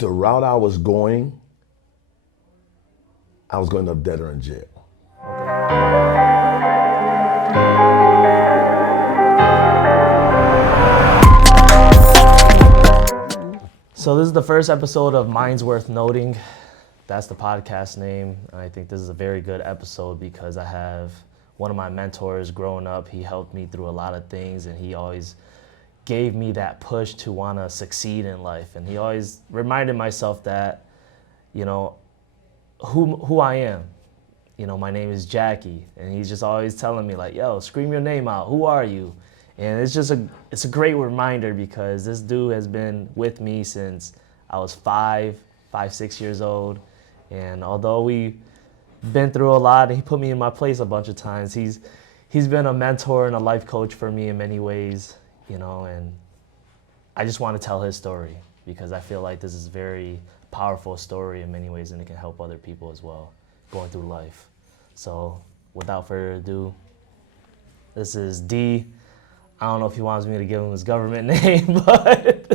The route I was going to end up dead or in jail. So this is the first episode of Minds Worth Noting. That's the podcast name. I think this is a very good episode because I have one of my mentors growing up. He helped me through a lot of things, and he always gave me that push to want to succeed in life. And he always reminded myself that, you know, who I am. You know, my name is Jackie, and he's just always telling me like, yo, scream your name out. Who are you? And it's a great reminder because this dude has been with me since I was 6 years old. And although we've been through a lot and he put me in my place a bunch of times, he's been a mentor and a life coach for me in many ways, you know, and I just want to tell his story because I feel like this is a very powerful story in many ways and it can help other people as well going through life. So without further ado, this is D. I don't know if he wants me to give him his government name, but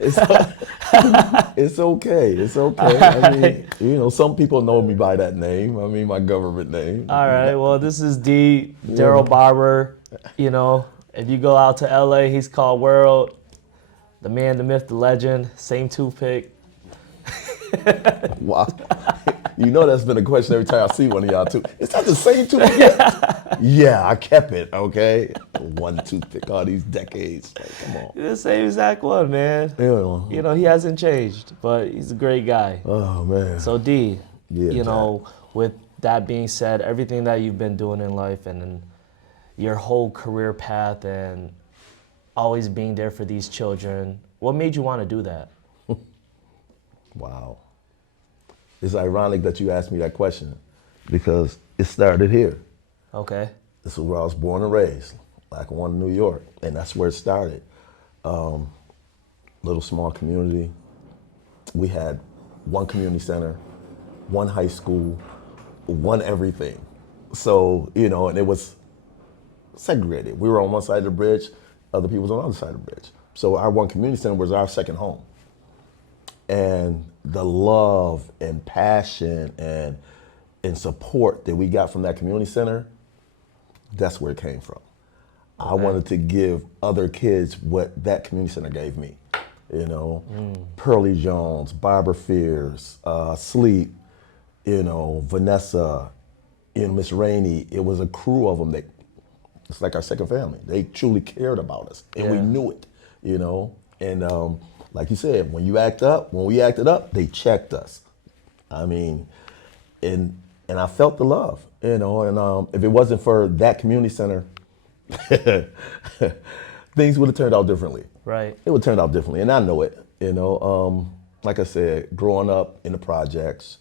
It's okay. It's okay. I mean, you know, some people know me by that name. I mean, my government name. All right. Well, this is D. Daryl Barber. You know, if you go out to LA, he's called World. The man, the myth, the legend. Same toothpick. Wow. You know that's been a question every time I see one of y'all too. Is that the same toothpick? Yeah, I kept it, okay? One toothpick all these decades. Like, come on. The same exact one, man. Yeah. You know, he hasn't changed, but he's a great guy. Oh, man. So D, Yeah, you know, with that being said, everything that you've been doing in life and your whole career path and always being there for these children, what made you want to do that? Wow. It's ironic that you asked me that question because it started here. Okay. This is where I was born and raised, Lackawanna, New York, and that's where it started. Little small community. We had one community center, one high school, one everything. So, you know, and it was segregated. We were on one side of the bridge, other people was on the other side of the bridge. So our one community center was our second home. And the love and passion and support that we got from that community center, that's where it came from. Okay. I wanted to give other kids what that community center gave me. You know, Pearlie Jones, Barbara Fears, Sleep, you know, Vanessa, you know, Miss Rainey. It was a crew of them it's like our second family. They truly cared about us, and we knew it, you know. And like you said, when we acted up, they checked us. I mean, and I felt the love, you know. And if it wasn't for that community center, things would have turned out differently. Right. It would turn out differently, and I know it. You know, like I said, growing up in the projects,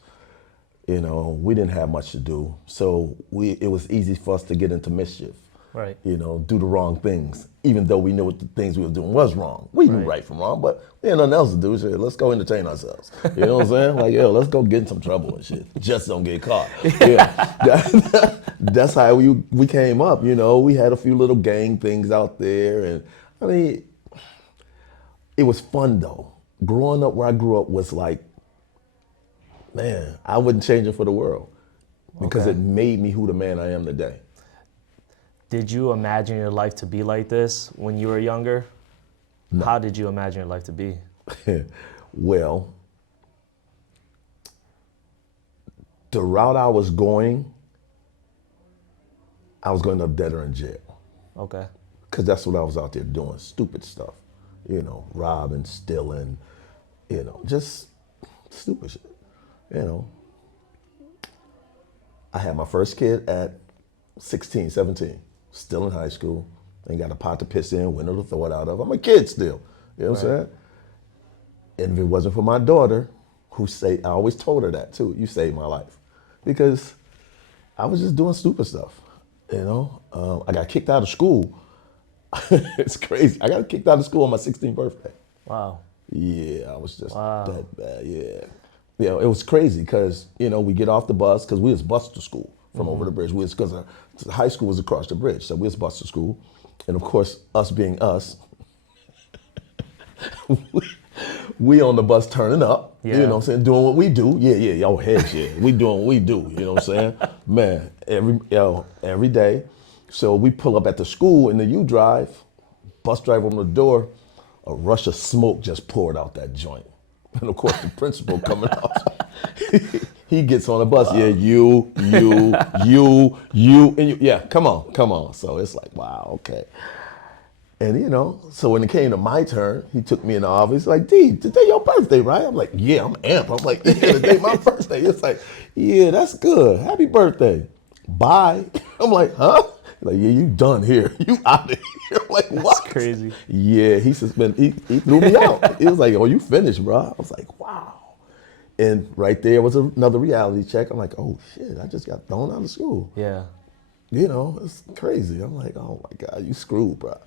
you know, we didn't have much to do, so it was easy for us to get into mischief. Right. You know, do the wrong things, even though we knew what the things we were doing was wrong. We knew right from wrong, but we had nothing else to do. So let's go entertain ourselves. You know what I'm saying? Like, yo, let's go get in some trouble and shit. Just don't get caught. Yeah. That's how we came up, you know. We had a few little gang things out there. And I mean, it was fun though. Growing up where I grew up was like, man, I wouldn't change it for the world because it made me who the man I am today. Did you imagine your life to be like this when you were younger? No. How did you imagine your life to be? Well, the route I was going to end up dead or in jail. Okay. Because that's what I was out there doing, stupid stuff. You know, robbing, stealing, you know, just stupid shit, you know. I had my first kid at 16, 17. Still in high school, ain't got a pot to piss in, window to throw it out of. I'm a kid still, you know what I'm saying? And if it wasn't for my daughter, I always told her that too, you saved my life. Because I was just doing stupid stuff, you know? I got kicked out of school. It's crazy. I got kicked out of school on my 16th birthday. Wow. Yeah, I was just that bad, yeah. You know, it was crazy because, you know, we get off the bus, because we was bused to school from over the bridge. Because high school was across the bridge, so we was bused to school. And of course, us being us, we on the bus turning up, you Yeah. know what I'm saying, doing what we do. Yeah, oh, heads, yeah. We doing what we do, you know what I'm saying? Man, every day. So we pull up at the school in the U drive, bus driver on the door, a rush of smoke just poured out that joint. And of course the principal coming out. He gets on the bus. Wow. Yeah, you, and you. Yeah, come on. So it's like, wow, okay. And you know, so when it came to my turn, he took me in the office. Like, D, today your birthday, right? I'm like, yeah, I'm amped. I'm like, yeah, today my birthday. It's like, yeah, that's good. Happy birthday. Bye. I'm like, huh? Like, yeah, you done here. You out of here. I'm like, what? That's crazy. Yeah, he threw me out. He was like, oh, you finished, bro. I was like, wow. And right there was another reality check. I'm like, oh shit, I just got thrown out of school. Yeah. You know, it's crazy. I'm like, oh my God, you screwed, bro.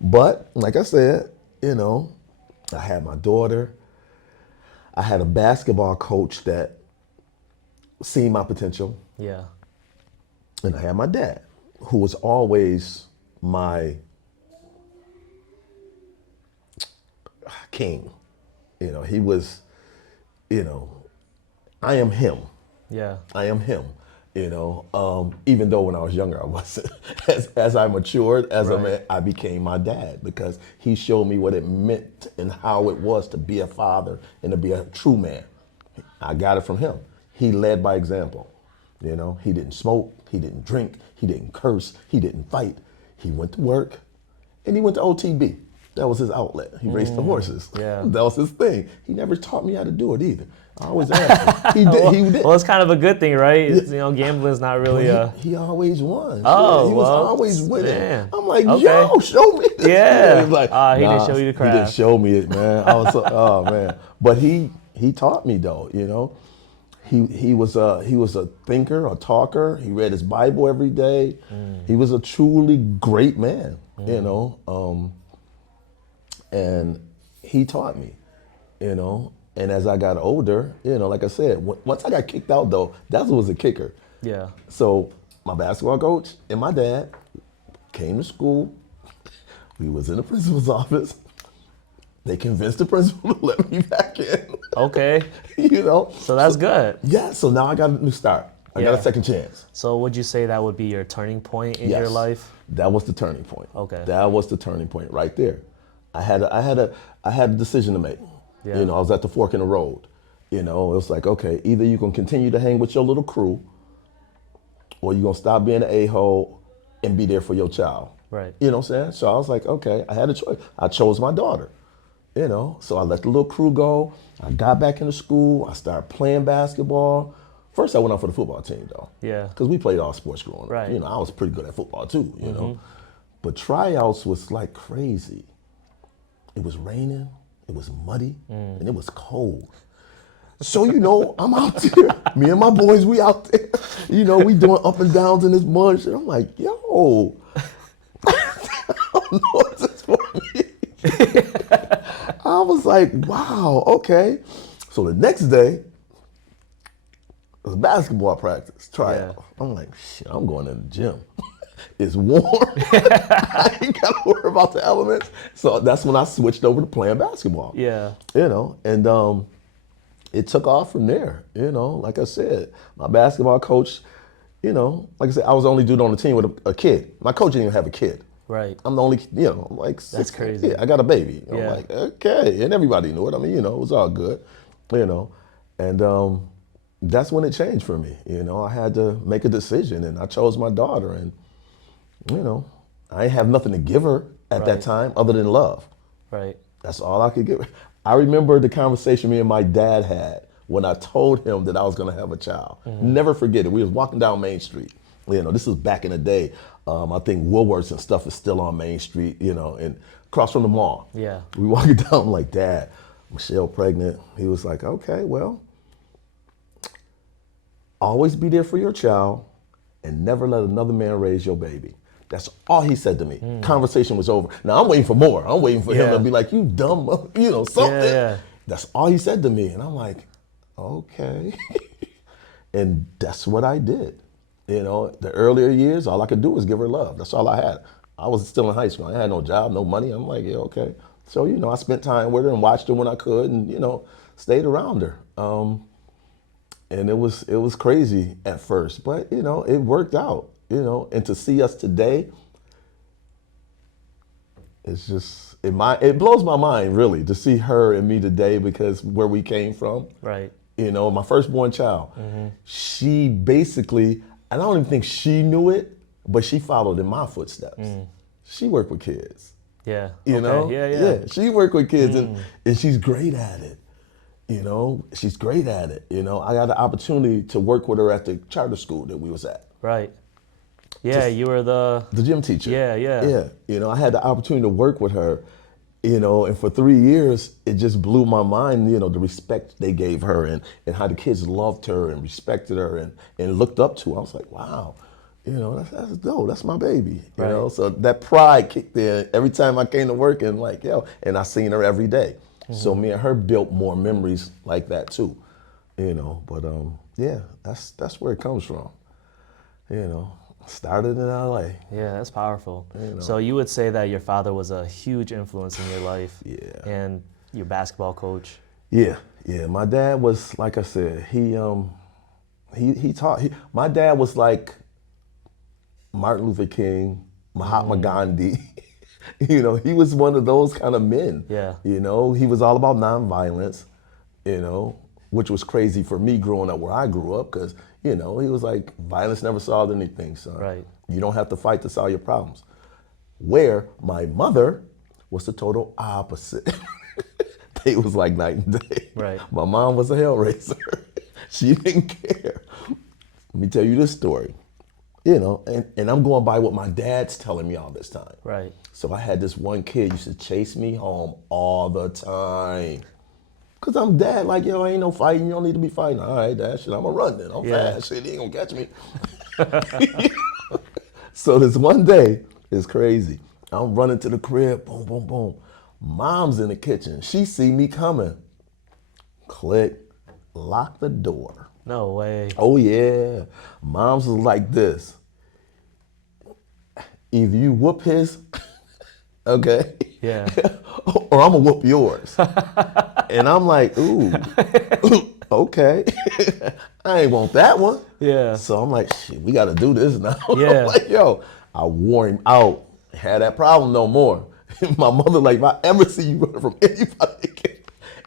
But like I said, you know, I had my daughter. I had a basketball coach that seen my potential. Yeah. And I had my dad, who was always my king. You know, he was, you know, I am him. Yeah. I am him. You know, even though when I was younger I wasn't. As I matured as a man, I became my dad because he showed me what it meant and how it was to be a father and to be a true man. I got it from him. He led by example. You know, he didn't smoke, he didn't drink, he didn't curse, he didn't fight. He went to work and he went to OTB. That was his outlet. He raced the horses. Yeah. That was his thing. He never taught me how to do it either. I always asked him. He did. Well, it's kind of a good thing, right? It's, you know, gambling's not really He always won. Oh, he was well, always winning. man. I'm like, Okay. yo, show me this. Yeah. He was like, He didn't show you the craft. He didn't show me it, man. I was so, oh man. But he taught me though, you know. He was a thinker, a talker. He read his Bible every day. He was a truly great man, you know. And he taught me, you know. And as I got older, you know, like I said, once I got kicked out though, that was a kicker. Yeah. So my basketball coach and my dad came to school. We was in the principal's office. They convinced the principal to let me back in. Okay. You know. So that's good. Yeah. So now I got a new start. I got a second chance. So would you say that would be your turning point in your life? That was the turning point. Okay. That was the turning point right there. I had a decision to make. Yeah. You know, I was at the fork in the road. You know, it was like, okay, either you can continue to hang with your little crew, or you're gonna stop being an a-hole and be there for your child. Right. You know what I'm saying? So I was like, okay, I had a choice. I chose my daughter. You know, so I let the little crew go. I got back into school. I started playing basketball. First, I went out for the football team though. Yeah. Because we played all sports growing up. Right. You know, I was pretty good at football too. You know, but tryouts was like crazy. It was raining. It was muddy and it was cold. So, you know, I'm out there. Me and my boys, we out there. You know, we doing up and downs in this mud. And I'm like, yo, I don't know what this is for me. I was like, wow, okay. So the next day, it was basketball practice, tryout. I'm like, shit, I'm going in the gym. It's warm. I ain't got to worry about the elements. So that's when I switched over to playing basketball. Yeah. You know, and it took off from there. You know, like I said, my basketball coach, you know, like I said, I was the only dude on the team with a kid. My coach didn't even have a kid. Right. I'm the only, you know, I'm like, that's crazy. Yeah, I got a baby. Yeah. I'm like, okay. And everybody knew it. I mean, you know, it was all good, you know. And that's when it changed for me. You know, I had to make a decision and I chose my daughter. And, you know, I didn't have nothing to give her at that time other than love. Right. That's all I could give her. I remember the conversation me and my dad had when I told him that I was going to have a child. Never forget it. We was walking down Main Street. You know, this was back in the day. I think Woolworths and stuff is still on Main Street, you know, and across from the mall. Yeah. We walking down, I'm like, Dad, Michelle pregnant. He was like, okay, well, always be there for your child and never let another man raise your baby. That's all he said to me. Conversation was over. Now I'm waiting for more. I'm waiting for him to be like, you dumb, you know, something. Yeah. That's all he said to me. And I'm like, okay. And that's what I did. You know, the earlier years, all I could do was give her love. That's all I had. I was still in high school. I had no job, no money. I'm like, yeah, okay. So, I spent time with her and watched her when I could and, stayed around her. And it was crazy at first, but, it worked out, and to see us today, it's just, it blows my mind really to see her and me today because where we came from. Right. My firstborn child, she basically, and I don't even think she knew it, but she followed in my footsteps. She worked with kids. Yeah. You know? Yeah. She worked with kids and she's great at it. She's great at it. I got the opportunity to work with her at the charter school that we was at. Right. Yeah, you were the gym teacher. Yeah. Yeah. I had the opportunity to work with her, and for 3 years, it just blew my mind, the respect they gave her and how the kids loved her and respected her and looked up to her. I was like, wow, that's dope. That's my baby, Right. So that pride kicked in every time I came to work and and I seen her every day. So me and her built more memories like that too, but yeah, that's where it comes from, Started in LA. Yeah, that's powerful. So you would say that your father was a huge influence in your life. Yeah. And your basketball coach. Yeah. My dad was, like I said, he taught. My dad was like Martin Luther King, Mahatma Gandhi. He was one of those kind of men. Yeah. He was all about nonviolence. Which was crazy for me growing up where I grew up because he was like, violence never solved anything, son. Right. You don't have to fight to solve your problems. Where my mother was the total opposite. They was like night and day. Right. My mom was a hell raiser. She didn't care. Let me tell you this story. And I'm going by what my dad's telling me all this time. Right. So I had this one kid used to chase me home all the time. Cause I'm dad, like, ain't no fighting, you don't need to be fighting. All right, dad, shit, I'ma run then. I'm fast, shit, he ain't gonna catch me. So this one day, it's crazy. I'm running to the crib, boom, boom, boom. Mom's in the kitchen. She see me coming. Click, lock the door. No way. Oh yeah. Mom's was like this. Either you whoop his, okay? Yeah. Or I'm gonna whoop yours. And I'm like, ooh, okay. I ain't want that one. Yeah. So I'm like, shit, we gotta do this now. Yeah. I'm like, I wore him out. Had that problem no more. My mother like, if I ever see you running from anybody again.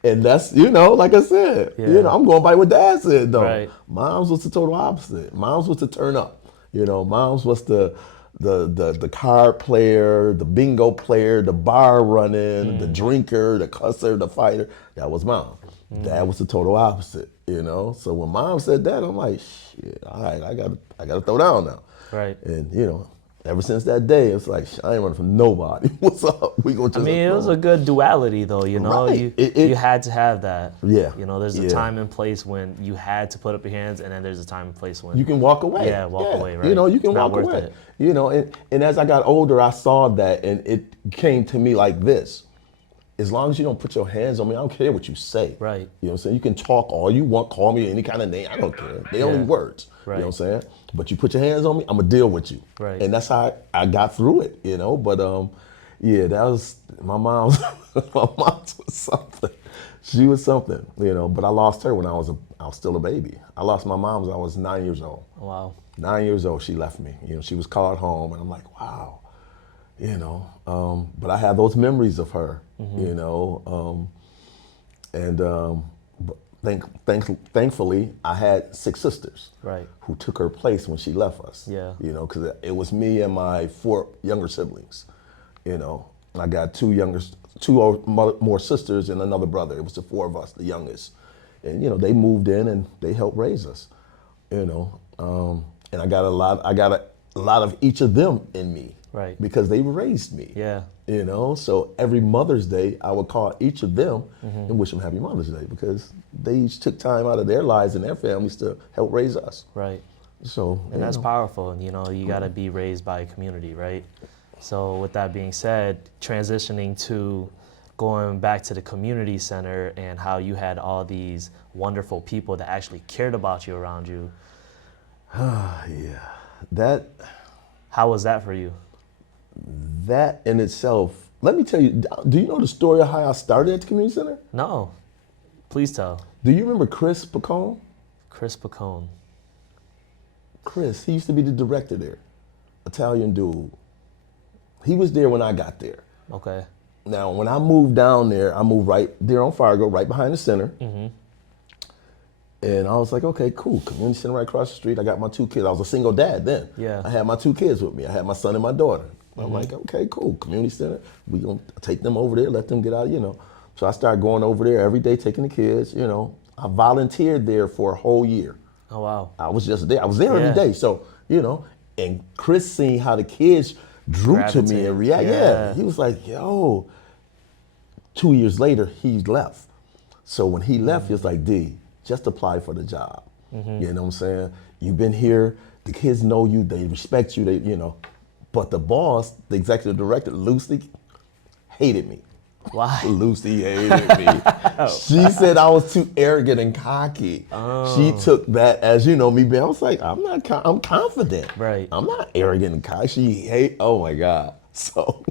And that's, like I said, I'm going by what dad said though. Right. Mom's was the total opposite. Mom's was to turn up. Mom's was the card player, the bingo player, the bar running, the drinker, the cusser, the fighter. That was mom. Dad was the total opposite, So when mom said that, I'm like, shit, all right, I gotta throw down now. Right. And ever since that day, it's like, I ain't running from nobody. What's up? We gonna just. It was a good duality though, Right. You had to have that. Yeah. There's a time and place when you had to put up your hands, and then there's a time and place when You can walk away. Yeah, walk away, right? You can Not walk worth away. it. And as I got older, I saw that, and it came to me like this. As long as you don't put your hands on me, I don't care what you say. Right. You know what I'm saying? You can talk all you want, call me any kind of name, I don't care. They only words. Right. You know what I'm saying? But you put your hands on me, I'm gonna deal with you. Right. And that's how I got through it, But that was my mom's. My mom's was something. She was something, But I lost her when I was still a baby. I lost my mom when I was 9 years old. Wow. 9 years old, she left me. She was called home, and I'm like, wow. But I have those memories of her, thankfully, I had 6 sisters, Right. who took her place when she left us. Yeah. Because it was me and my 4 younger siblings. I got 2 more sisters and another brother. It was the 4 of us, the youngest, and they moved in and they helped raise us. And I got a lot of each of them in me. Right. Because they raised me. Yeah. So every Mother's Day, I would call each of them and wish them Happy Mother's Day because they each took time out of their lives and their families to help raise us. Right. So. And that's powerful. And, you got to be raised by a community, right? So with that being said, transitioning to going back to the community center and how you had all these wonderful people that actually cared about you around you. Yeah. How was that for you? That in itself let me tell you, do you know the story of how I started at the community center? No, please tell. Do you remember Chris Pacone? Chris Pacone. Chris, he used to be the director there, Italian dude. He was there when I got there. Okay. Now, when I moved down there, I moved right there on Fargo, right behind the center. Mm-hmm. And I was like, okay, cool. Community center right across the street. I got my 2 kids. I was a single dad then. Yeah. I had my 2 kids with me. I had my son and my daughter. I'm like, okay, cool. Community center. We gonna take them over there, let them get out, So I started going over there every day, taking the kids, I volunteered there for a whole year. Oh, wow. I was just there. I was there Yeah. every day. So, and Chris seen how the kids drew to me and react. Yeah. He was like, yo. 2 years later, he left. So when he left, he was like, D, just apply for the job. You know what I'm saying? You've been here. The kids know you. They respect you. But the boss, the executive director, Lucy, hated me. Why? Lucy hated me. She said I was too arrogant and cocky. She took that as, me being, I was like, I'm confident. Right. I'm not arrogant and cocky. Oh my God. So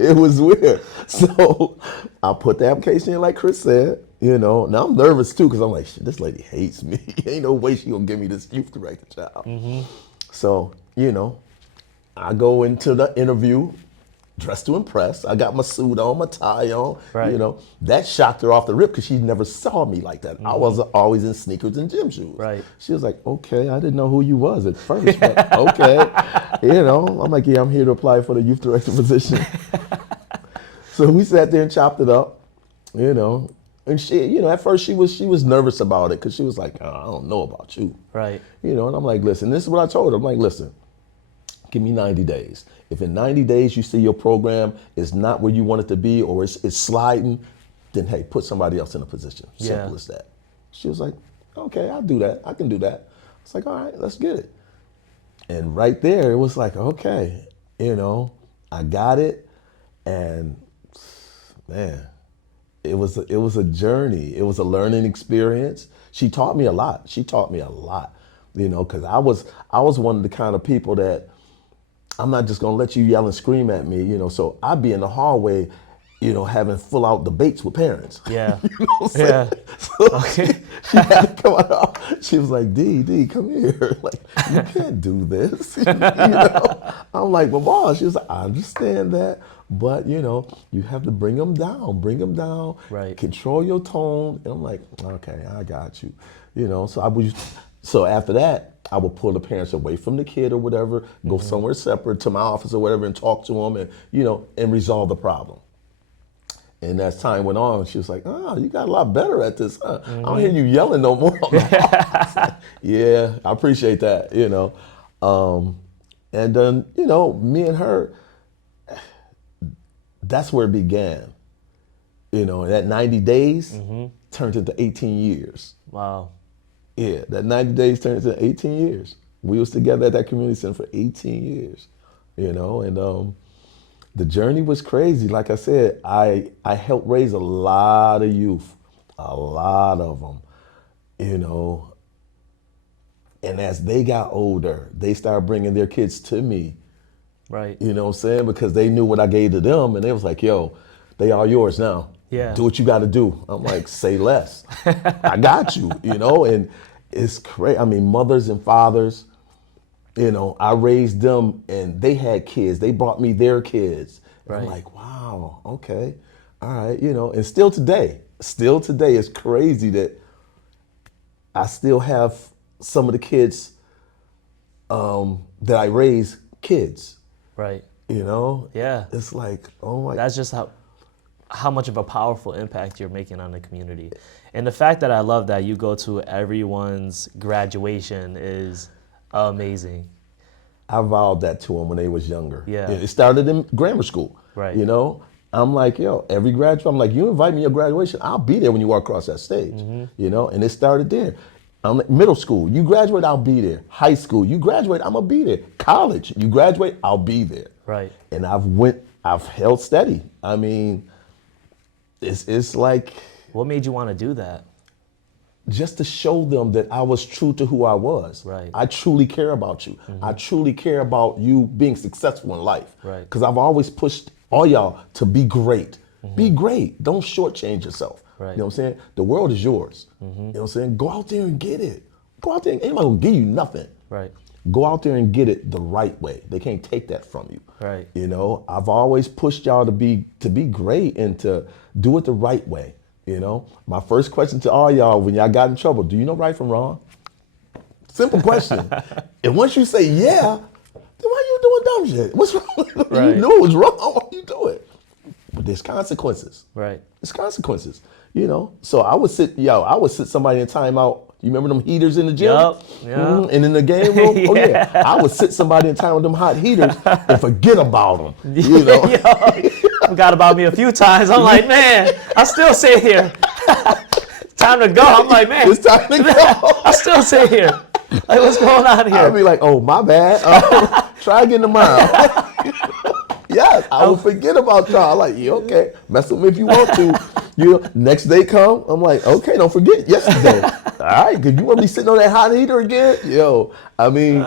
it was weird. So I put the application in like Chris said, Now I'm nervous too because I'm like, shit, this lady hates me. Ain't no way she gonna give me this youth director job. So, I go into the interview dressed to impress. I got my suit on, my tie on. Right. That shocked her off the rip because she never saw me like that. I was always in sneakers and gym shoes. Right. She was like, okay, I didn't know who you was at first, but okay. I'm like, yeah, I'm here to apply for the youth director position. So we sat there and chopped it up, And she, at first she was nervous about it because she was like, oh, I don't know about you. Right. And I'm like, listen, this is what I told her. I'm like, listen, give me 90 days. If in 90 days you see your program is not where you want it to be or it's sliding, then hey, put somebody else in a position. Simple as that. She was like, okay, I'll do that. I can do that. I was like, all right, let's get it. And right there, it was like, okay, I got it. And man, it was a journey. It was a learning experience. She taught me a lot. Because I was one of the kind of people that I'm not just gonna let you yell and scream at me, So I'd be in the hallway, having full out debates with parents. Yeah. What I'm saying? So Okay. she had to come out. She was like, D, come here. Like, you can't do this. I'm like, well, boss. She was like, I understand that, but you have to bring them down. Right. Control your tone. And I'm like, okay, I got you. So after that, I would pull the parents away from the kid or whatever, go somewhere separate to my office or whatever and talk to them and, and resolve the problem. And as time went on, she was like, oh, you got a lot better at this, huh? I don't hear you yelling no more. Like, yeah, I appreciate that, And then, me and her, that's where it began. And that 90 days turned into 18 years. Wow. Yeah, that 90 days turned into 18 years. We was together at that community center for 18 years, and the journey was crazy. Like I said, I helped raise a lot of youth, a lot of them, and as they got older, they started bringing their kids to me. Right. You know what I'm saying? Because they knew what I gave to them, and they was like, yo, they are yours now. Yeah. Do what you got to do. I'm like, say less. I got you, and it's crazy. I mean, mothers and fathers, I raised them and they had kids. They brought me their kids. And Right. I'm like, wow, okay. All right, and still today, it's crazy that I still have some of the kids that I raised kids, Right. Yeah. Yeah. It's like, oh my. That's just how much of a powerful impact you're making on the community. And the fact that I love that you go to everyone's graduation is amazing. I vowed that to them when they was younger. Yeah. It started in grammar school. Right. I'm like, yo, every graduate, I'm like, you invite me to your graduation, I'll be there when you walk across that stage. And it started there. I'm like, middle school, you graduate, I'll be there. High school, you graduate, I'm gonna be there. College, you graduate, I'll be there. Right. And I've held steady. I mean, it's like, What made you want to do that? just to show them that I was true to who I was. Right. I truly care about you. I truly care about you being successful in life. Right. Because I've always pushed all y'all, to be great. Be great. Don't shortchange yourself. Right. You know what I'm saying? The world is yours. You know what I'm saying? Go out there and get it. Go out there. Anybody will give you nothing. Right. Go out there and get it the right way. They can't take that from you. Right. You know, I've always pushed y'all to be great and to do it the right way. You know, my first question to all y'all when y'all got in trouble: do you know right from wrong? Simple question. And once you say yeah, then why you doing dumb shit? What's wrong? Right. You knew it was wrong. Why you do it? But there's consequences. Right. There's consequences. You know, so I would sit somebody in timeout. You remember them heaters in the gym? Yup. Yeah. And in the game room? Oh yeah. I would sit somebody in time with them hot heaters and forget about them. You know? Yo, forgot about me a few times. I'm like, man, I still sit here. Time to go. I'm like, man, It's time to go. I still sit here. Like, what's going on I'd here? be like, oh, my bad. Try again tomorrow. Yes, I would forget about y'all. Like, yeah, okay, mess with me if you want to. You know, next day come, I'm like, okay, don't forget yesterday. All right, cause you want to be sitting on that hot heater again? Yo, I mean,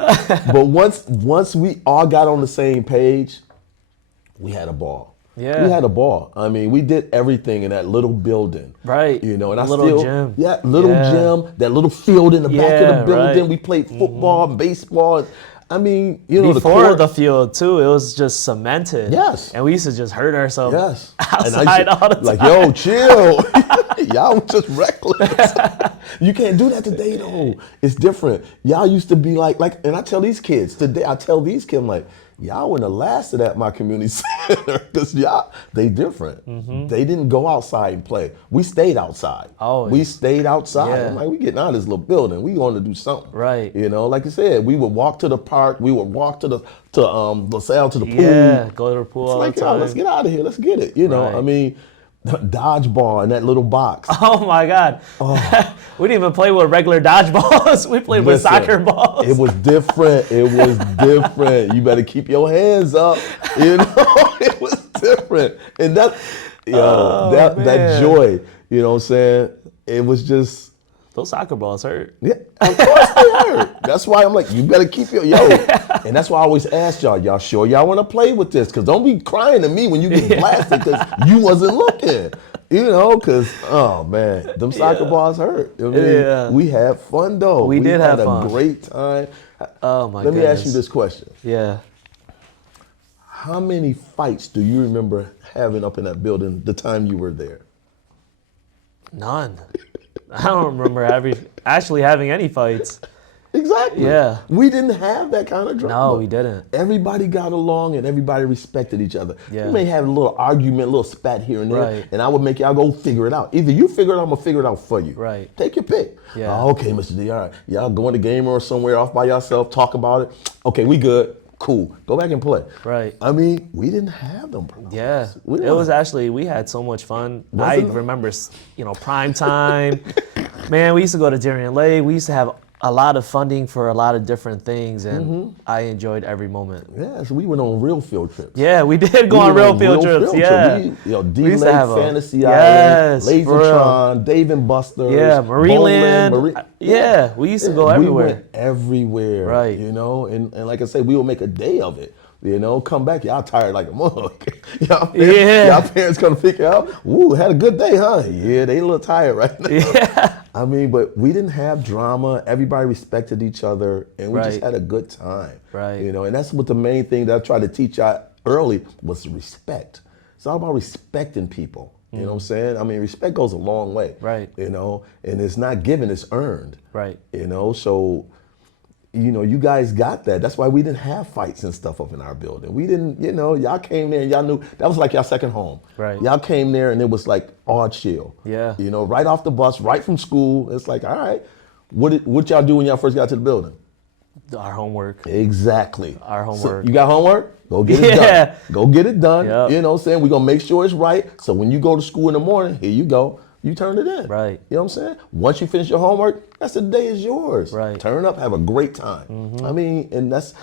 but once we all got on the same page, we had a ball. Yeah. We had a ball. I mean, we did everything in that little building. Right. You know, and Little gym. Yeah, little Yeah. gym, that little field in the back of Yeah, the building. right. We played football, baseball. I mean, you know, Before the the court. field too, it was just cemented. Yes. And we used to just hurt ourselves Yes. outside all the time. Like, yo, chill. Y'all was just reckless. You can't do that today, though. It's different. Y'all used to be like, and I tell these kids, today, I'm like, y'all wouldn't have lasted at my community center because they different. They didn't go outside and play. We stayed outside. Always. We stayed outside. Yeah. I'm like, we getting out of this little building. We going to do something. Right. You know, like I said, we would walk to the park. We would walk to LaSalle, to the pool. Yeah, go to the pool It's all like, the yo, time. let's get out of here. Let's get it. You know, Right. I mean, dodgeball in that little box. Oh my God. We didn't even play with regular dodgeballs. We played with Listen, soccer balls. It was different. It was different. You better keep your hands up. You know, it was different. And that joy, you know what I'm saying? It was just, Those soccer balls hurt. yeah, of course they hurt. That's why I'm like, you better keep your, And that's why I always ask y'all sure y'all want to play with this? Because don't be crying to me when you get blasted because you wasn't looking. You know, because, oh man, them soccer balls hurt. I mean, we had fun though. We did have a fun. great time. Oh my Let me ask you goodness. this question. Yeah. How many fights do you remember having up in that building the time you were there? None. I don't remember actually having any fights. Exactly. Yeah. We didn't have that kind of drama. No, we didn't. Everybody got along and everybody respected each other. Yeah. We may have a little argument, a little spat here and there, Right. and I would make y'all go figure it out. Either you figure it out, I'm gonna figure it out for you. Right. Take your pick. Yeah. Oh, okay, Mr. D, all right. Y'all go in the game room or somewhere off by yourself, talk about it. Okay, we good. Cool. Go back and play. Right. I mean, we didn't have them problems. Yeah. We It didn't was have- actually, we had so much fun. Wasn't I it? remember, prime time. Man, we used to go to Darien Lake. We used to have a lot of funding for a lot of different things, and I enjoyed every moment. Yeah, so we went on real field trips. Yeah, we did go We on went real field trips. Yeah. D We used to Lake, have Fantasy yes, Island, for real. Lasertron, Dave and Buster's, Yeah, Marineland. Bowling, Yeah, we used to go we everywhere. went everywhere. Right. You know, and like I said, we would make a day of it. You know, come back, y'all tired like a mug. Y'all parents come to pick you up. Ooh, had a good day, huh? Yeah, they a little tired right now. Yeah. I mean, but we didn't have drama. Everybody respected each other, and we just Right. had a good time. Right. You know, and that's what the main thing that I tried to teach y'all early was respect. It's all about respecting people. You know what I'm saying? I mean, respect goes a long way. Right. You know, and it's not given, it's earned. Right. You know, so, you know, you guys got that. That's why we didn't have fights and stuff up in our building. We didn't, you know, y'all came there and y'all knew that was like y'all second home. Right. Y'all came there and it was like all chill. Yeah. You know, right off the bus, right from school. It's like, all right, what y'all do when y'all first got to the building? Our homework. Exactly. Our So, homework. you got homework? Go get it Yeah. done. Go get it done. Yep. You know what I'm saying? We're going to make sure it's right. So when you go to school in the morning, here you go. You turn it in. Right. You know what I'm saying? Once you finish your homework, that's the day is yours. Right. Turn up, have a great time. I mean, and that's,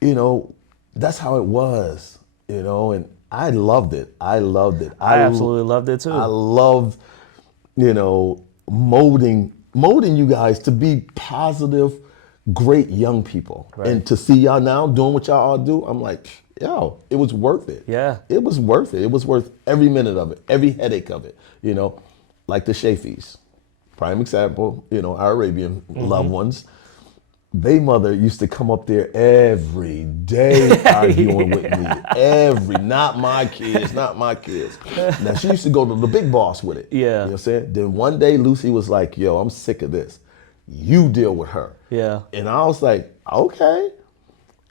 you know, that's how it was, you know, and I loved it. I loved it. I absolutely loved it too. I love, you know, molding you guys to be positive, great young people. Right. And to see y'all now doing what y'all all do, I'm like, yo, it was worth it. Yeah. It was worth it. It was worth every minute of it, every headache of it, you know, like the Shafis. Prime example, you know, our Arabian loved ones. They mother used to come up there every day arguing with me. Not my kids, not my kids. Now she used to go to the big boss with it. Yeah. You know what I'm saying? Then one day Lucy was like, yo, I'm sick of this. You deal with her. Yeah. And I was like, okay.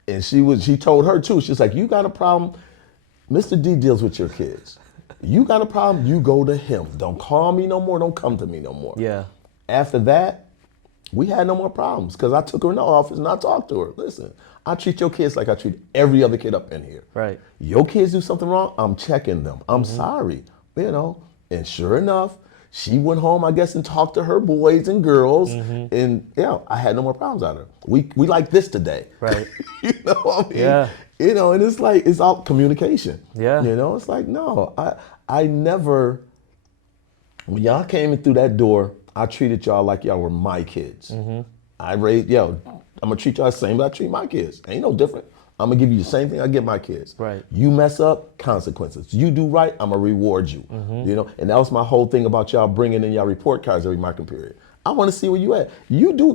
And she told her too. She's like, you got a problem? Mr. D deals with your kids. You got a problem, you go to him. Don't call me no more, don't come to me no more. Yeah. After that, we had no more problems because I took her in the office and I talked to her. Listen, I treat your kids like I treat every other kid up in here. Right. Your kids do something wrong, I'm checking them. I'm sorry, you know. And sure enough, she went home, I guess, and talked to her boys and girls, and I had no more problems out of her. We like this today. Right. You know what I mean? Yeah. You know, and it's like, it's all communication. Yeah. You know, it's like, no, I never, when y'all came in through that door, I treated y'all like y'all were my kids. I raised, I'm gonna treat y'all the same as I treat my kids. Ain't no different. I'm gonna give you the same thing I give my kids. Right. You mess up, consequences. You do right, I'm gonna reward you. You know, and that was my whole thing about y'all bringing in y'all report cards every marking period. I want to see where you at. You do,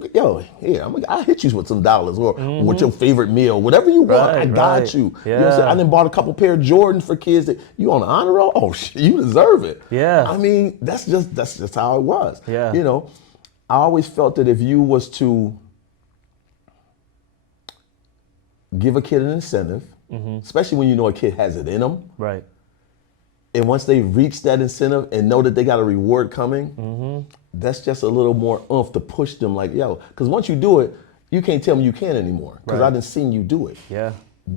here, I'll hit you with some dollars or with your favorite meal, whatever you want. Right, I got right. you. Yeah. You know what I'm saying? I done bought a couple pair of Jordans for kids that you on the honor roll. Oh shit, you deserve it. Yeah. I mean, that's just how it was. Yeah. You know, I always felt that if you was to give a kid an incentive, especially when you know a kid has it in them, Right. and once they reach that incentive and know that they got a reward coming, that's just a little more oomph to push them like, because once you do it, you can't tell me you can't anymore because Right. I done seen you do it. Yeah.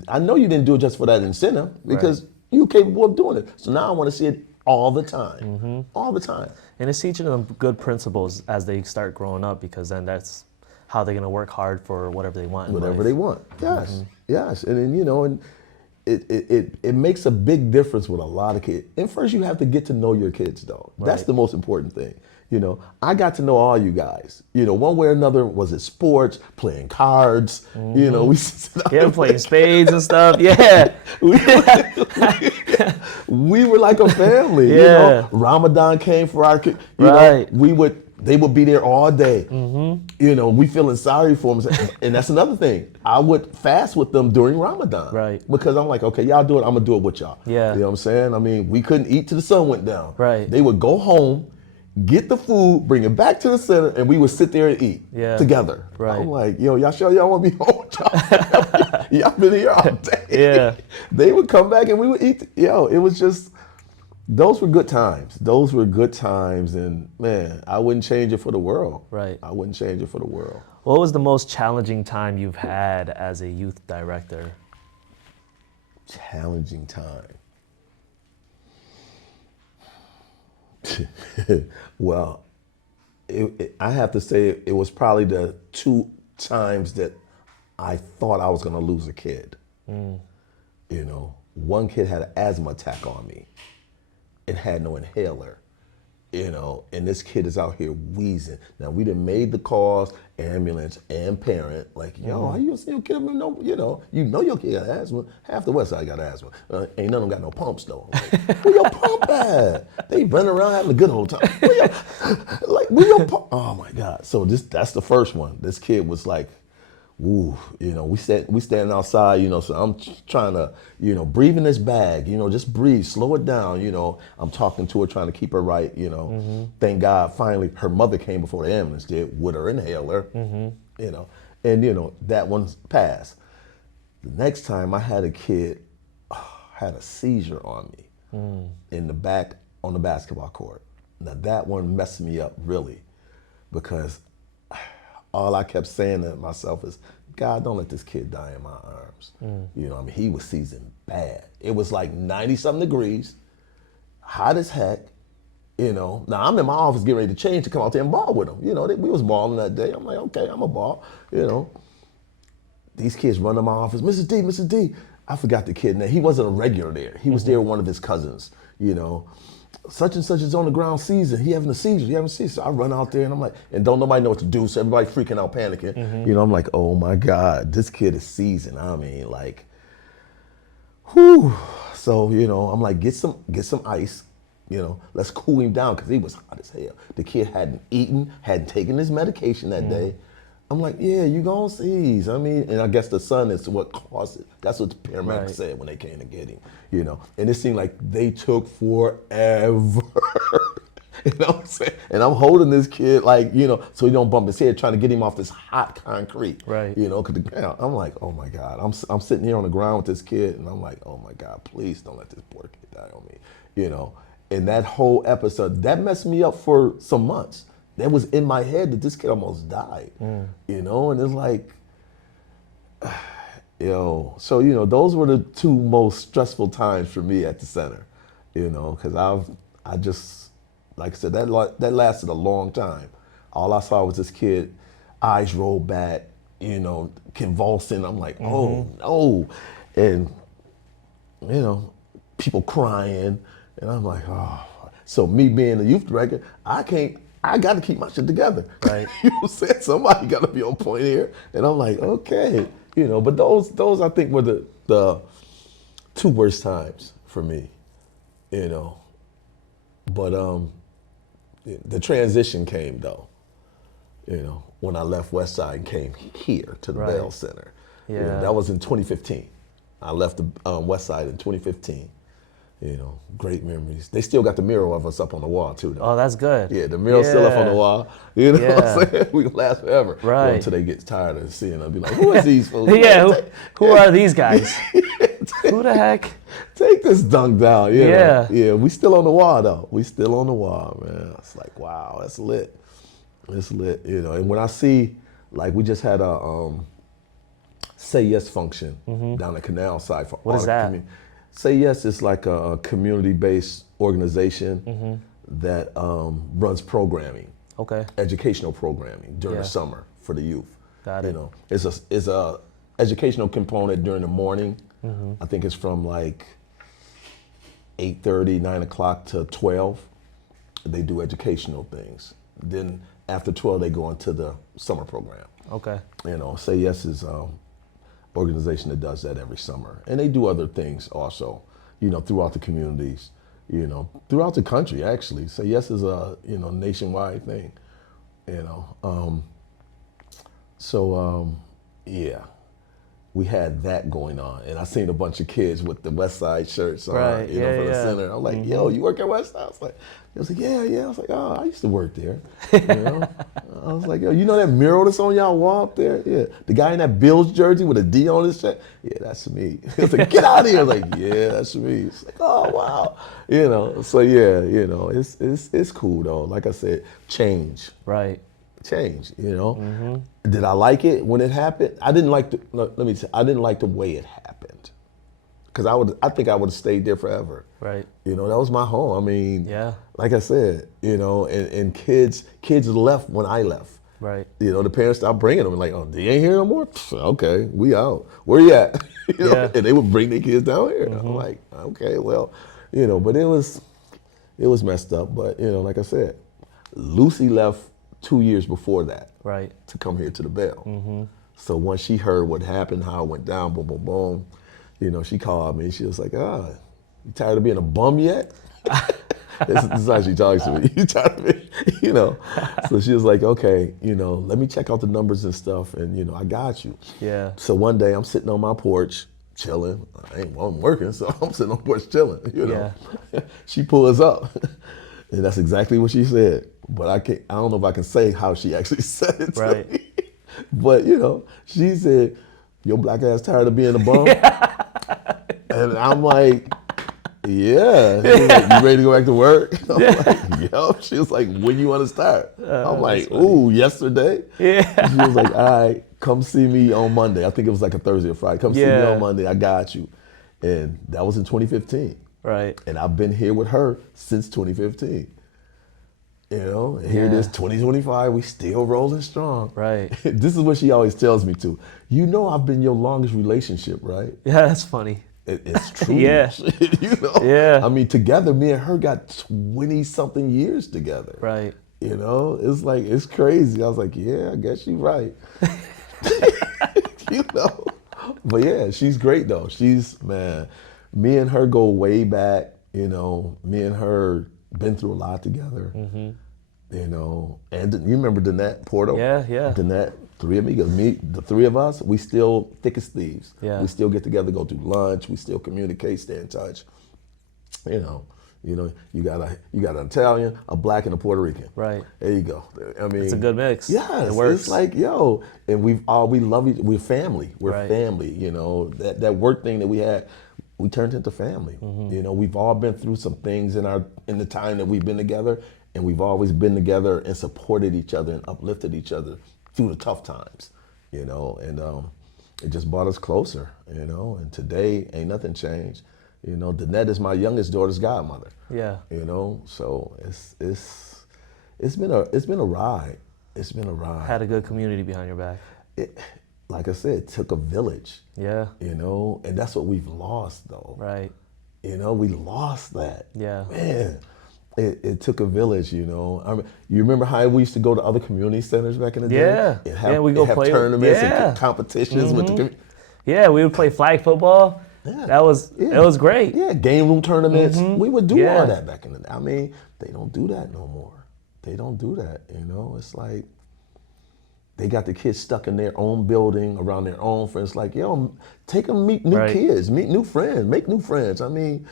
I know you didn't do it just for that incentive because you're capable of doing it. So now I want to see it all the time, all the time. And it's teaching them good principles as they start growing up, because then that's how they're gonna work hard for whatever they want in Whatever life. they want. Yes, yes. And then, you know, and it makes a big difference with a lot of kids. And first you have to get to know your kids though. That's Right. the most important thing. You know, I got to know all you guys. You know, one way or another, was it sports, playing cards, you know, we sit out Yeah, playing spades and stuff. Yeah. we were like a family. You Yeah. know, Ramadan came for our kids. Right. They would be there all day. You know, we feeling sorry for them. And that's another thing. I would fast with them during Ramadan. Right. Because I'm like, okay, y'all do it, I'm gonna do it with y'all. Yeah. You know what I'm saying? I mean, we couldn't eat till the sun went down. Right. They would go home, get the food, bring it back to the center, and we would sit there and eat together. Right. I'm like, yo, y'all sure y'all want to be home with y'all? Y'all been here all day. Yeah. They would come back and we would eat. It was just, those were good times. Those were good times, and man, I wouldn't change it for the world. Right. I wouldn't change it for the world. What was the most challenging time you've had as a youth director? Challenging time. Well, I have to say it was probably the 2 times that I thought I was going to lose a kid. You know, one kid had an asthma attack on me. It had no inhaler, you know, and this kid is out here wheezing. Now, we done made the calls, ambulance and parent, like, yo, how you gonna see your kid? No, you know your kid got asthma. Half the West Side got asthma. Ain't none of them got no pumps, though. Like, where your pump at? They running around having a good old time. Where your pump? Oh, my God. So that's the first one. This kid was like, ooh, you know, we standing outside, you know, so I'm trying to, you know, breathe in this bag, you know, just breathe, slow it down, you know. I'm talking to her, trying to keep her right, you know. Thank God, finally, her mother came before the ambulance did with her inhaler, you know, and, you know, that one's passed. The next time I had a kid, had a seizure on me in the back on the basketball court. Now, that one messed me up, really, because all I kept saying to myself is, God, don't let this kid die in my arms. You know, I mean, he was seasoned bad. It was like 90-something degrees, hot as heck, you know. Now, I'm in my office getting ready to change to come out there and ball with him. You know, we was balling that day. I'm like, okay, I'm a ball, you know. These kids run to my office, Mrs. D. I forgot the kid name. He wasn't a regular there. He was there with one of his cousins, you know. Such and such is on the ground season. He having a seizure. So I run out there and I'm like, and don't nobody know what to do. So everybody freaking out, panicking. You know, I'm like, oh my God, this kid is seasoned. I mean, like, Whew. So, I'm like, get some ice, let's cool him down because he was hot as hell. The kid hadn't eaten, hadn't taken his medication that day. I'm like, yeah, you gonna seize. I mean, and I guess the sun is what caused it. That's what the paramedics said when they came to get him, And it seemed like they took forever. You know what I'm saying? And I'm holding this kid like, so he don't bump his head, trying to get him off this hot concrete. Right. Because the ground, I'm like, oh my God. I'm sitting here on the ground with this kid and I'm like, oh my God, please don't let this poor kid die on me. And that whole episode, that messed me up for some months. That was in my head that this kid almost died. And it's like, so, those were the two most stressful times for me at the center, because I just, like I said, that lasted a long time. All I saw was this kid, eyes rolled back, convulsing. I'm like, oh no. And, people crying. And I'm like, oh. So me being a youth director, I got to keep my shit together. Right. You know what I'm saying? Somebody got to be on point here. And I'm like, okay. But those I think were the two worst times for me, But the transition came though, when I left Westside and came here to the Bell Center. Yeah. That was in 2015. I left the Westside in 2015. Great memories. They still got the mural of us up on the wall too though. Oh, that's good. Yeah, the mural's still up on the wall. You know what I'm saying? We can last forever. Right. Well, until they get tired of seeing us. Be like, who is these folks? Yeah, who are these guys? Who the heck? Take this dunk down. Yeah. Yeah, we still on the wall though. We still on the wall, man. It's like, wow, that's lit. It's lit, And when I see, like, we just had a Say Yes function down the Canal side for What is that? Say Yes is like a community-based organization that runs programming, educational programming during the summer for the youth. Got it. It's a educational component during the morning. I think it's from like 8:30, 9 o'clock to 12. They do educational things. Then after 12, they go into the summer program. Okay. Say Yes is organization that does that every summer. And they do other things also, throughout the communities, throughout the country actually. Say Yes is a, nationwide thing, yeah, we had that going on. And I seen a bunch of kids with the West Side shirts on, for the center. I'm like, yo, you work at West Side? I was like, yeah. I was like, oh, I used to work there. I was like, yo, you know that mural that's on y'all wall up there? Yeah. The guy in that Bills jersey with a D on his chest? Yeah, that's me. I was like, get out of here. I was like, yeah, that's me. It's like, oh, wow. So yeah, it's cool though. Like I said, change. Right. Change, Did I like it when it happened? I didn't like I didn't like the way it happened. Because I think I would have stayed there forever. Right. That was my home. I mean, yeah. Like I said, and kids left when I left. Right. The parents stopped bringing them. Like, oh, they ain't here no more? Okay, we out. Where you at? And they would bring their kids down here. I'm like, okay, well, but it was messed up. But, like I said, Lucy left 2 years before that. Right. To come here to the Bell. So once she heard what happened, how it went down, boom, boom, boom, she called me. She was like, you tired of being a bum yet? This is how she talks to me. You tired of it? So she was like, okay, let me check out the numbers and stuff, and I got you. Yeah. So one day I'm sitting on my porch, chilling. I'm working, so I'm sitting on the porch chilling. Yeah. She pulls up, and that's exactly what she said. But I don't know if I can say how she actually said it to me. But she said, "Your black ass tired of being a bum?" And I'm like, yeah. She was like, you ready to go back to work? I'm like, yo. She was like, when you want to start? I'm like, ooh, yesterday? Yeah. She was like, all right, come see me on Monday. I think it was like a Thursday or Friday. Come see me on Monday. I got you. And that was in 2015. Right. And I've been here with her since 2015. And here it is, 2025, we still rolling strong. Right. This is what she always tells me too. I've been your longest relationship, right? Yeah, that's funny. It's true. Yeah. Yeah. I mean, together, me and her got 20-something years together. Right. It's like, it's crazy. I was like, yeah, I guess you're right. But yeah, she's great though. me and her go way back. You know, me and her been through a lot together. You know, and you remember Danette Porto? Yeah, yeah. Danette, three amigos. Me, the three of us, we still thick as thieves. Yeah. We still get together, go through lunch. We still communicate, stay in touch. You know, you got an Italian, a black, and a Puerto Rican. Right. There you go. I mean, It's a good mix. Yes, It works. it's like, yo, and we love each. We're family. We're Right. family. You know, that work thing that we had, we turned into family. You know, we've all been through some things in the time that we've been together, and we've always been together and supported each other and uplifted each other through the tough times. You know, and it just brought us closer. You know, and today ain't nothing changed. You know, Danette is my youngest daughter's godmother. Yeah. You know, so it's been a ride. It's been a ride. Had a good community behind your back. Like I said, it took a village. Yeah. You know, and that's what we've lost though. Right. You know, we lost that. Yeah. Man, it took a village. You know, I mean, you remember how we used to go to other community centers back in the day? Yeah. And we go have play tournaments yeah. and competitions with the community. Yeah, we would play flag football. Yeah. It was great. Yeah, game room tournaments. We would do Yeah. all that back in the day. I mean, they don't do that no more. They don't do that, you know? It's like they got the kids stuck in their own building around their own friends. Like, yo, take them meet new Right. kids, meet new friends, make new friends. I mean,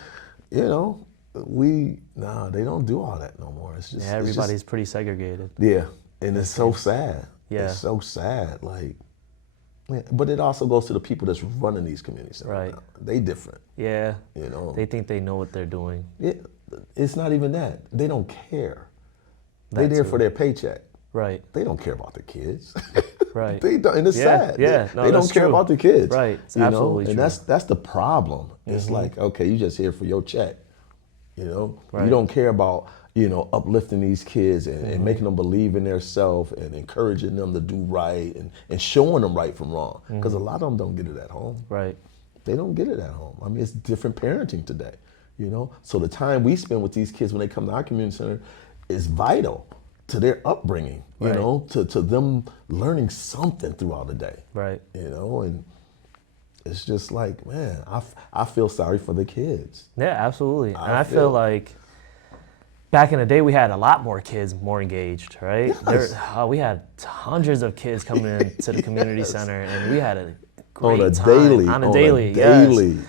you know, they don't do all that no more. It's just Yeah, everybody's pretty segregated. yeah, and it's so sad. Yeah. It's so sad. Like, yeah, but it also goes to the people that's running these communities. Right. Now. They different. Yeah. You know. They think they know what they're doing. It's not even that. They don't care. They're That there too. for their paycheck. Right. They don't care about the kids. Right. They don't, and it's Yeah, sad. yeah. No, they don't that's care true. about the kids. Right. It's you know? absolutely And true. that's the problem. It's like, okay, you just here for your check. You know, Right. you don't care about, you know, uplifting these kids and making them believe in their self and encouraging them to do right and showing them right from wrong. Because a lot of them don't get it at home. Right. They don't get it at home. I mean, it's different parenting today, you know? So the time we spend with these kids when they come to our community center is vital to their upbringing, you Right. know, to them learning something throughout the day. Right. You know, and it's just like, man, I feel sorry for the kids. Yeah, absolutely. And I I feel- feel like back in the day, we had a lot more kids more engaged, right? Yes. We had hundreds of kids coming into the community Yes. center, and we had a great On a time. daily. On a on daily, a daily. yes.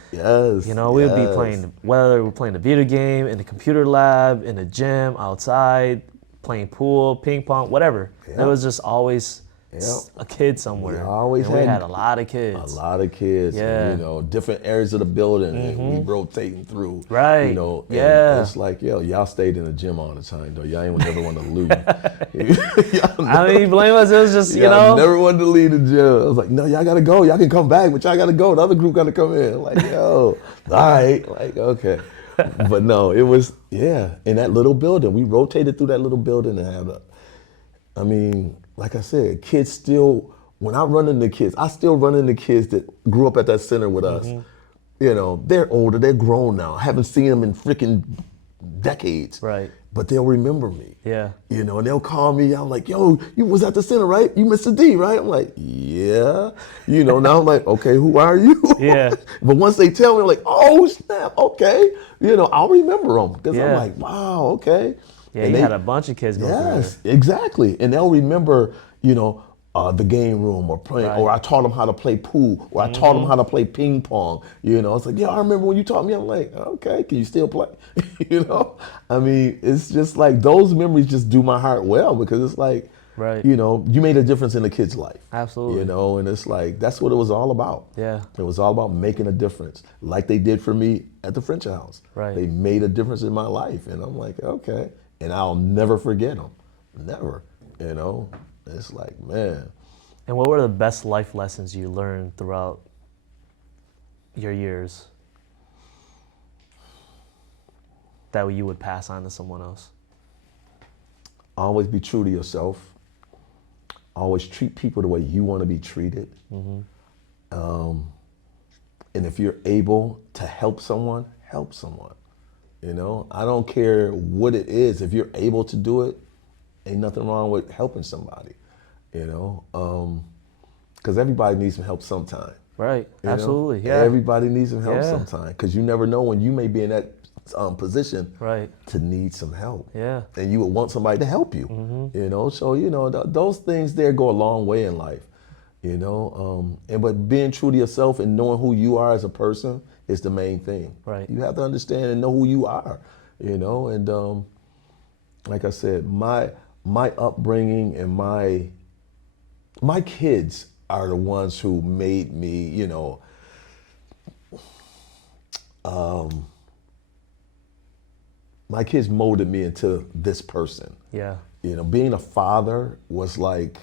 Yes. You know, we would be yes. playing, whether we're playing a video game, in the computer lab, in the gym, outside, playing pool, ping pong, whatever. Yep. There was just always Yep. a kid somewhere. We always and we had had a lot of kids. A lot of kids, Yeah. and, you know, different areas of the building, and we rotating through. Right. You know, and Yeah. it's like, yo, y'all stayed in the gym all the time, though. Y'all ain't never want to lose. I mean, blame us. It was just, you Y'all know. never wanted to leave the gym. I was like, no, y'all gotta go. Y'all can come back, but y'all gotta go. The other group gotta come in. Like, yo, all right. Like, okay. But no, it was, yeah, in that little building. We rotated through that little building and had I mean, like I said, kids still, when I run into kids, I still run into kids that grew up at that center with us. You know, they're older, they're grown now. I haven't seen them in freaking decades. Right. But they'll remember me. Yeah. You know, and they'll call me. I'm like, yo, you was at the center, right? You Mr. D, right? I'm like, yeah. You know, now I'm like, okay, who are you? Yeah. But once they tell me, I'm like, oh, snap, okay. You know, I'll remember them. Because I'm Yeah. like, wow, okay. Yeah, And you they- had a bunch of kids go Yes, exactly. And they'll remember, you know, the game room or playing, Right. or I taught them how to play pool, or I taught them how to play ping pong. You know, it's like, yeah, I remember when you taught me. I'm like, okay, can you still play? You know, I mean, it's just like those memories just do my heart well because it's like, Right. you know, you made a difference in a kid's life. Absolutely. You know, and it's like, that's what it was all about. Yeah. It was all about making a difference, like they did for me at the French house. Right. They made a difference in my life. And I'm like, okay. And I'll never forget them. Never. You know, it's like, man. And what were the best life lessons you learned throughout your years that you would pass on to someone else? Always be true to yourself. Always treat people the way you want to be treated. And if you're able to help someone, help someone. You know, I don't care what it is. If you're able to do it, ain't nothing wrong with helping somebody. You know, because everybody needs some help sometime. Right. You know? Absolutely. Yeah. Everybody needs some help Yeah. sometime, because you never know when you may be in that position Right. to need some help. Yeah. And you would want somebody to help you. You know, so those things there go a long way in life. You know, but being true to yourself and knowing who you are as a person is the main thing. Right. You have to understand and know who you are. You know, and like I said, my upbringing and my kids are the ones who made me, you know, my kids molded me into this person. Yeah. You know, being a father was like,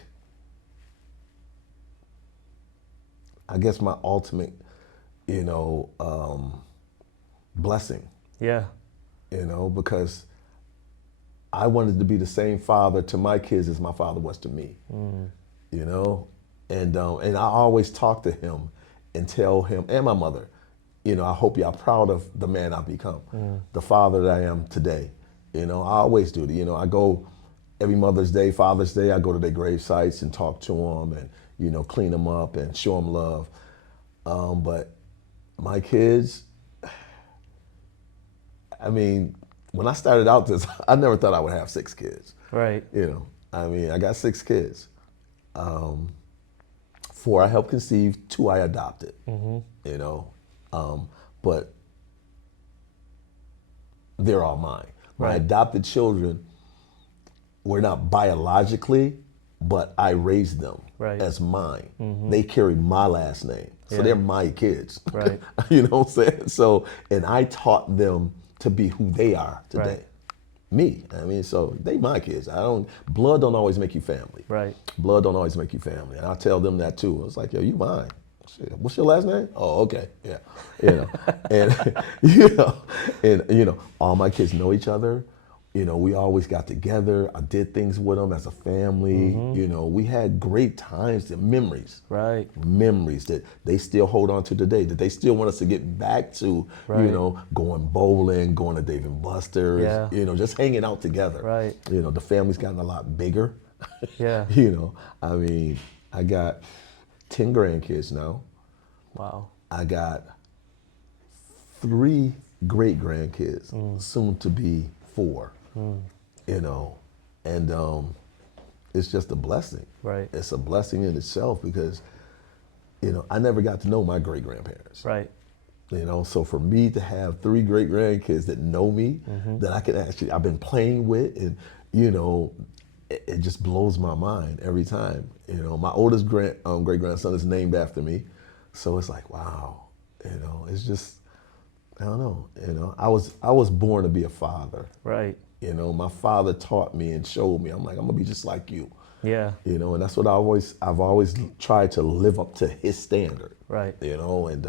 I guess, my ultimate, you know, blessing. Yeah. You know, because I wanted to be the same father to my kids as my father was to me. You know, and I always talk to him and tell him and my mother, you know, I hope y'all proud of the man I've become, the father that I am today. You know, I always do. You know, I go every Mother's Day, Father's Day, I go to their grave sites and talk to them and, you know, clean them up and show them love. But my kids, I mean, when I started out this, I never thought I would have 6 kids. Right. You know, I mean, I got 6 kids. 4 I helped conceive, 2 I adopted. You know, but they're all mine. My Right. adopted children were not biologically, but I raised them Right. as mine. They carry my last name, so Yeah. they're my kids. Right. You know what I'm saying? So, and I taught them to be who they are today. Right. Me. I mean, so they my kids. Blood don't always make you family. Right. Blood don't always make you family. And I tell them that too. It's like, yo, you mine. Shit, what's your last name? Oh, okay. Yeah. You know. And all my kids know each other. You know, we always got together. I did things with them as a family. You know, we had great times and memories. Right. Memories that they still hold on to today, that they still want us to get back to, Right. you know, going bowling, going to Dave and Buster's, Yeah. you know, just hanging out together. Right. You know, the family's gotten a lot bigger. Yeah. You know, I mean, I got 10 grandkids now. Wow. I got 3 great grandkids, soon to be 4. You know, and it's just a blessing. Right. It's a blessing in itself because, you know, I never got to know my great grandparents. Right. You know, so for me to have 3 great grandkids that know me, that I can I've been playing with, and, you know, it just blows my mind every time. You know, my oldest great grandson is named after me. So it's like, wow, you know, it's just, I don't know, you know, I was born to be a father. Right. You know, my father taught me and showed me. I'm like, I'm gonna be just like you. Yeah. You know, and that's what I've always tried to live up to his standard. Right. You know, and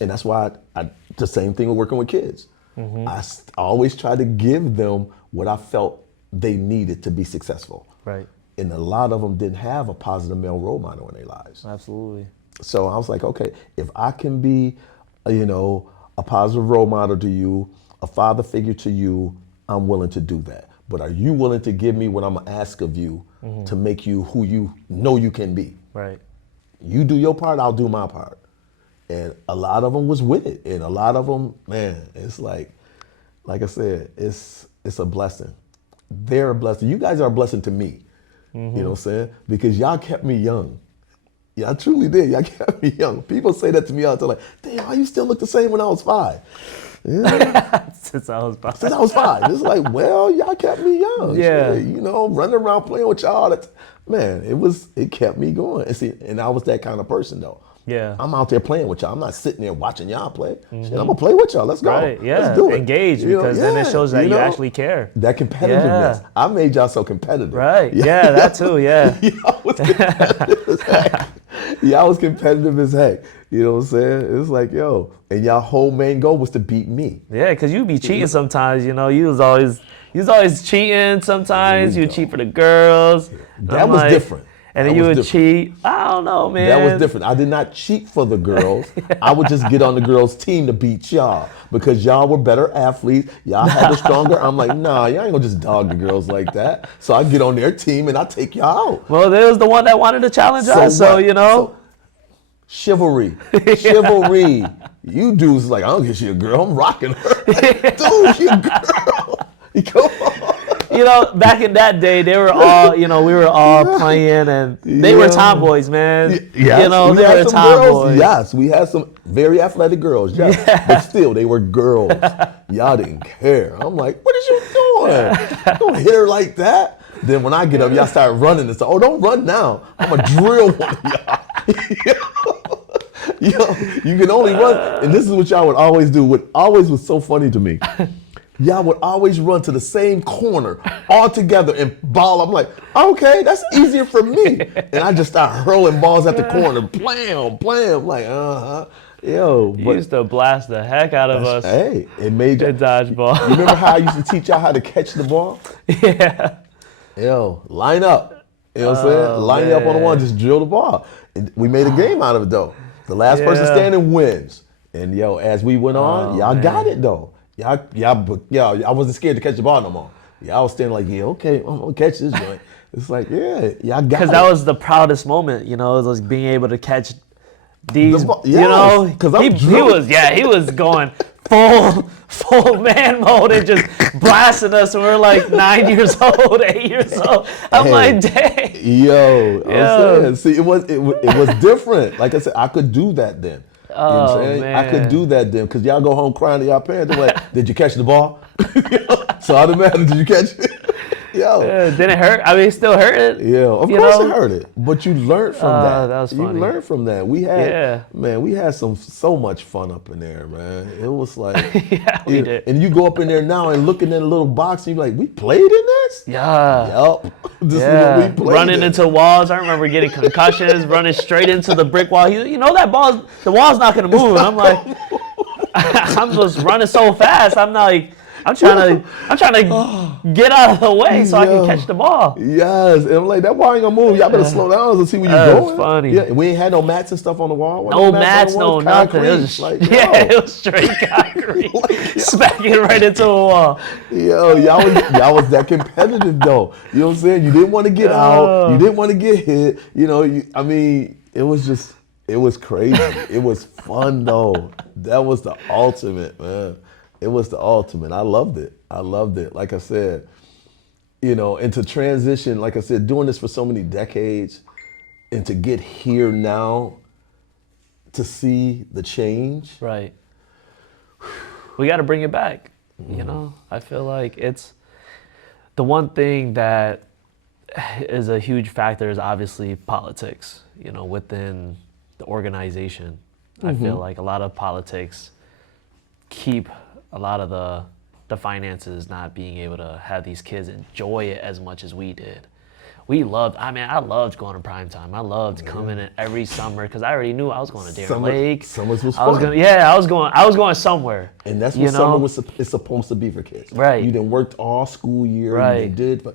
that's why I the same thing with working with kids. I always try to give them what I felt they needed to be successful. Right. And a lot of them didn't have a positive male role model in their lives. Absolutely. So I was like, okay, if I can be, you know, a positive role model to you, a father figure to you, I'm willing to do that. But are you willing to give me what I'm gonna ask of you to make you who you know you can be? Right. You do your part, I'll do my part. And a lot of them was with it. And a lot of them, man, it's like I said, it's a blessing. They're a blessing. You guys are a blessing to me. You know what I'm saying? Because y'all kept me young. Y'all truly did. Y'all kept me young. People say that to me all the time, like, damn, why you still look the same when I was 5? Yeah. Since I was 5. Since I was 5. It's like, well, y'all kept me young. Yeah. Shit, you know, running around playing with y'all. Man, it kept me going. And see, and I was that kind of person though. Yeah. I'm out there playing with y'all. I'm not sitting there watching y'all play. Shit, I'm gonna play with y'all. Let's go. Right. Yeah. Let's do it. Engage, You know, because then it shows that you actually care. That competitiveness. Yeah. I made y'all so competitive. Right. Yeah, that too. Yeah. Y'all was competitive as heck. Y'all was competitive as heck. You know what I'm saying? It's like, yo, and y'all whole main goal was to beat me. Yeah, because you be cheating sometimes, you know. You was always cheating sometimes. You cheat for the girls. That was different. And then That you was would cheat. I don't know, man. That was different. I did not cheat for the girls. I would just get on the girls' team to beat y'all because y'all were better athletes. Y'all had the stronger. I'm like, nah, y'all ain't gonna just dog the girls like that. So I get on their team and I take y'all out. Well, there was the one that wanted to challenge us, so what? you know. Chivalry. Chivalry. You dudes like, I don't get you a girl. I'm rocking her. Dude, she a girl. Come on. You know, back in that day, they were all, you know, we were all playing, and they were tomboys, man. Yes, you know, we they had were some girls. tomboys. Yes, we had some very athletic girls. Yes, but still, they were girls. Y'all didn't care. I'm like, what is you doing? Don't hit her like that. Then when I get up, y'all start running and say, oh, don't run now. I'm going to drill one of y'all. Yo, you can only run. And this is what y'all would always do. What always was so funny to me. Y'all would always run to the same corner all together and ball. I'm like, okay, that's easier for me. And I just start hurling balls at the corner. Blam, blam. Like, Yo, You used to blast the heck out of us. Hey, it made you. Dodgeball. You remember how I used to teach y'all how to catch the ball? Yeah. Yo, line up. You know what I'm saying? Line you up on the one, just drill the ball. And we made a game out of it, though. The last person standing wins. And, yo, as we went on, y'all got it, though. Y'all, I wasn't scared to catch the ball no more. Y'all was standing like, yeah, okay, I'm going to catch this joint. It's like, yeah, y'all got it. Because that was the proudest moment, you know, it was being able to catch these, Yes, you know, 'cause I'm he was going full man mode and just blasting us when we were like 9 years old, 8 years old. I'm like, dang. Yo, I'm saying, see, it was different. Like I said, I could do that then. You know what I'm saying? Man. I could do that then because y'all go home crying to y'all parents. They're like, did you catch the ball? So automatically, did you catch it? Yo. Did it hurt? I mean, it still hurt it. Yeah, of course it hurt it. But you learned from that. That was funny. You learned from that. We had so much fun up in there, man. It was like we did. And you go up in there now and looking in a little box and you're like, we played in this? Yeah. Yup. This is what we played running in. into walls. I remember getting concussions, running straight into the brick wall. You know that the wall's not gonna move. And I'm like, I'm just running so fast. I'm like, I'm trying to get out of the way so I can catch the ball. Yes, and I'm like, that ball ain't gonna move. Y'all better slow down and see where you're going. Funny. Yeah, we ain't had no mats and stuff on the wall. No mats, no nothing. It was just, it was straight concrete, smacking right into the wall. Yo, y'all was that competitive though. You know what I'm saying? You didn't want to get out. You didn't want to get hit. You know, it was crazy. It was fun though. That was the ultimate, man. It was the ultimate. I loved it. Like I said, and to transition, like I said, doing this for so many decades and to get here now to see the change. Right. We got to bring it back. You know, I feel like it's the one thing that is a huge factor is obviously politics, within the organization. I feel like a lot of politics keep a lot of the finances not being able to have these kids enjoy it as much as we did. I loved going to prime time. I loved coming in every summer because I already knew I was going to Dare Lake. Summers was fun. I was going somewhere. And that's what summer is supposed to be for kids. Right. You done worked all school year. Right. You did, but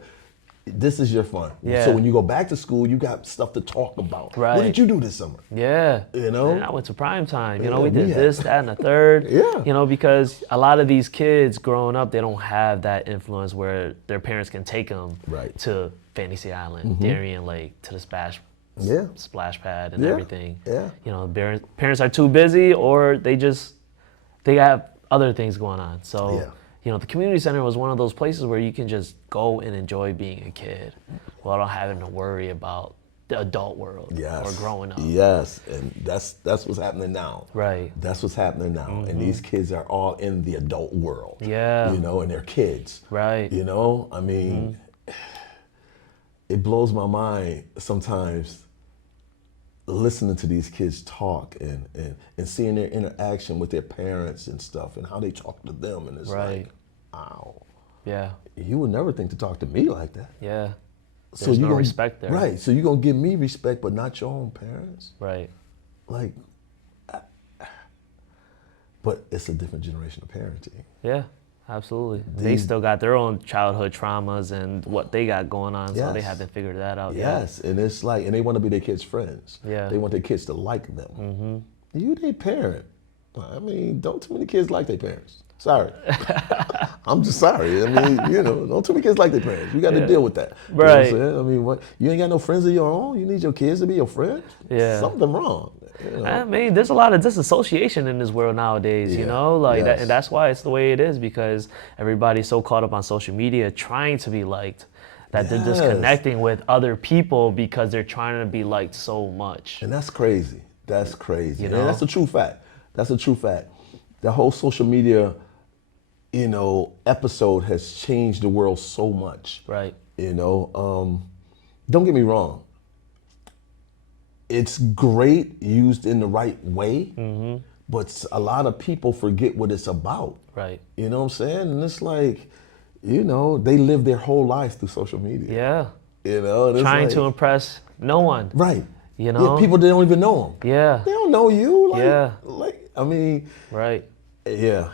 this is your fun. Yeah. So when you go back to school, you got stuff to talk about. Right. What did you do this summer? Yeah. And I went to prime time. We did this, that, and the third. Yeah. Because a lot of these kids growing up, they don't have that influence where their parents can take them to Fantasy Island, Darien Lake, to the splash pad and everything. Yeah. Parents are too busy or they have other things going on. So. The community center was one of those places where you can just go and enjoy being a kid without having to worry about the adult world or growing up. Yes, and that's what's happening now. Right. That's what's happening now. And these kids are all in the adult world. Yeah. And they're kids. Right. It blows my mind sometimes listening to these kids talk and seeing their interaction with their parents and stuff and how they talk to them. And it's like, wow. Yeah. You would never think to talk to me like that. Yeah. There's no respect there. Right. So you're going to give me respect, but not your own parents? Right. Like, but it's a different generation of parenting. Yeah. Absolutely. They still got their own childhood traumas and what they got going on, so they haven't figured that out yet. Yes, and it's like, and they want to be their kids' friends. Yeah. They want their kids to like them. You their parent. Don't too many kids like their parents. Sorry. I'm just sorry. Don't too many kids like their parents. You got to deal with that. Right. You know what I'm saying? You ain't got no friends of your own? You need your kids to be your friends? Yeah. Something wrong. I mean, there's a lot of disassociation in this world nowadays, you Yeah, know, like that, yes. and that's why it's the way it is, because everybody's so caught up on social media trying to be liked that they're Yes. disconnecting with other people because they're trying to be liked so much. And that's crazy. That's crazy. You And that's know? a true fact. That's a true fact. The whole social media, episode has changed the world so much. Right. Don't get me wrong. It's great used in the right way, but a lot of people forget what it's about. Right. You know what I'm saying? And it's like, they live their whole life through social media. Yeah. And it's Trying like, to impress no one. right. You know? Yeah, people that don't even know them. Yeah. They don't know you. Yeah. Right. Yeah.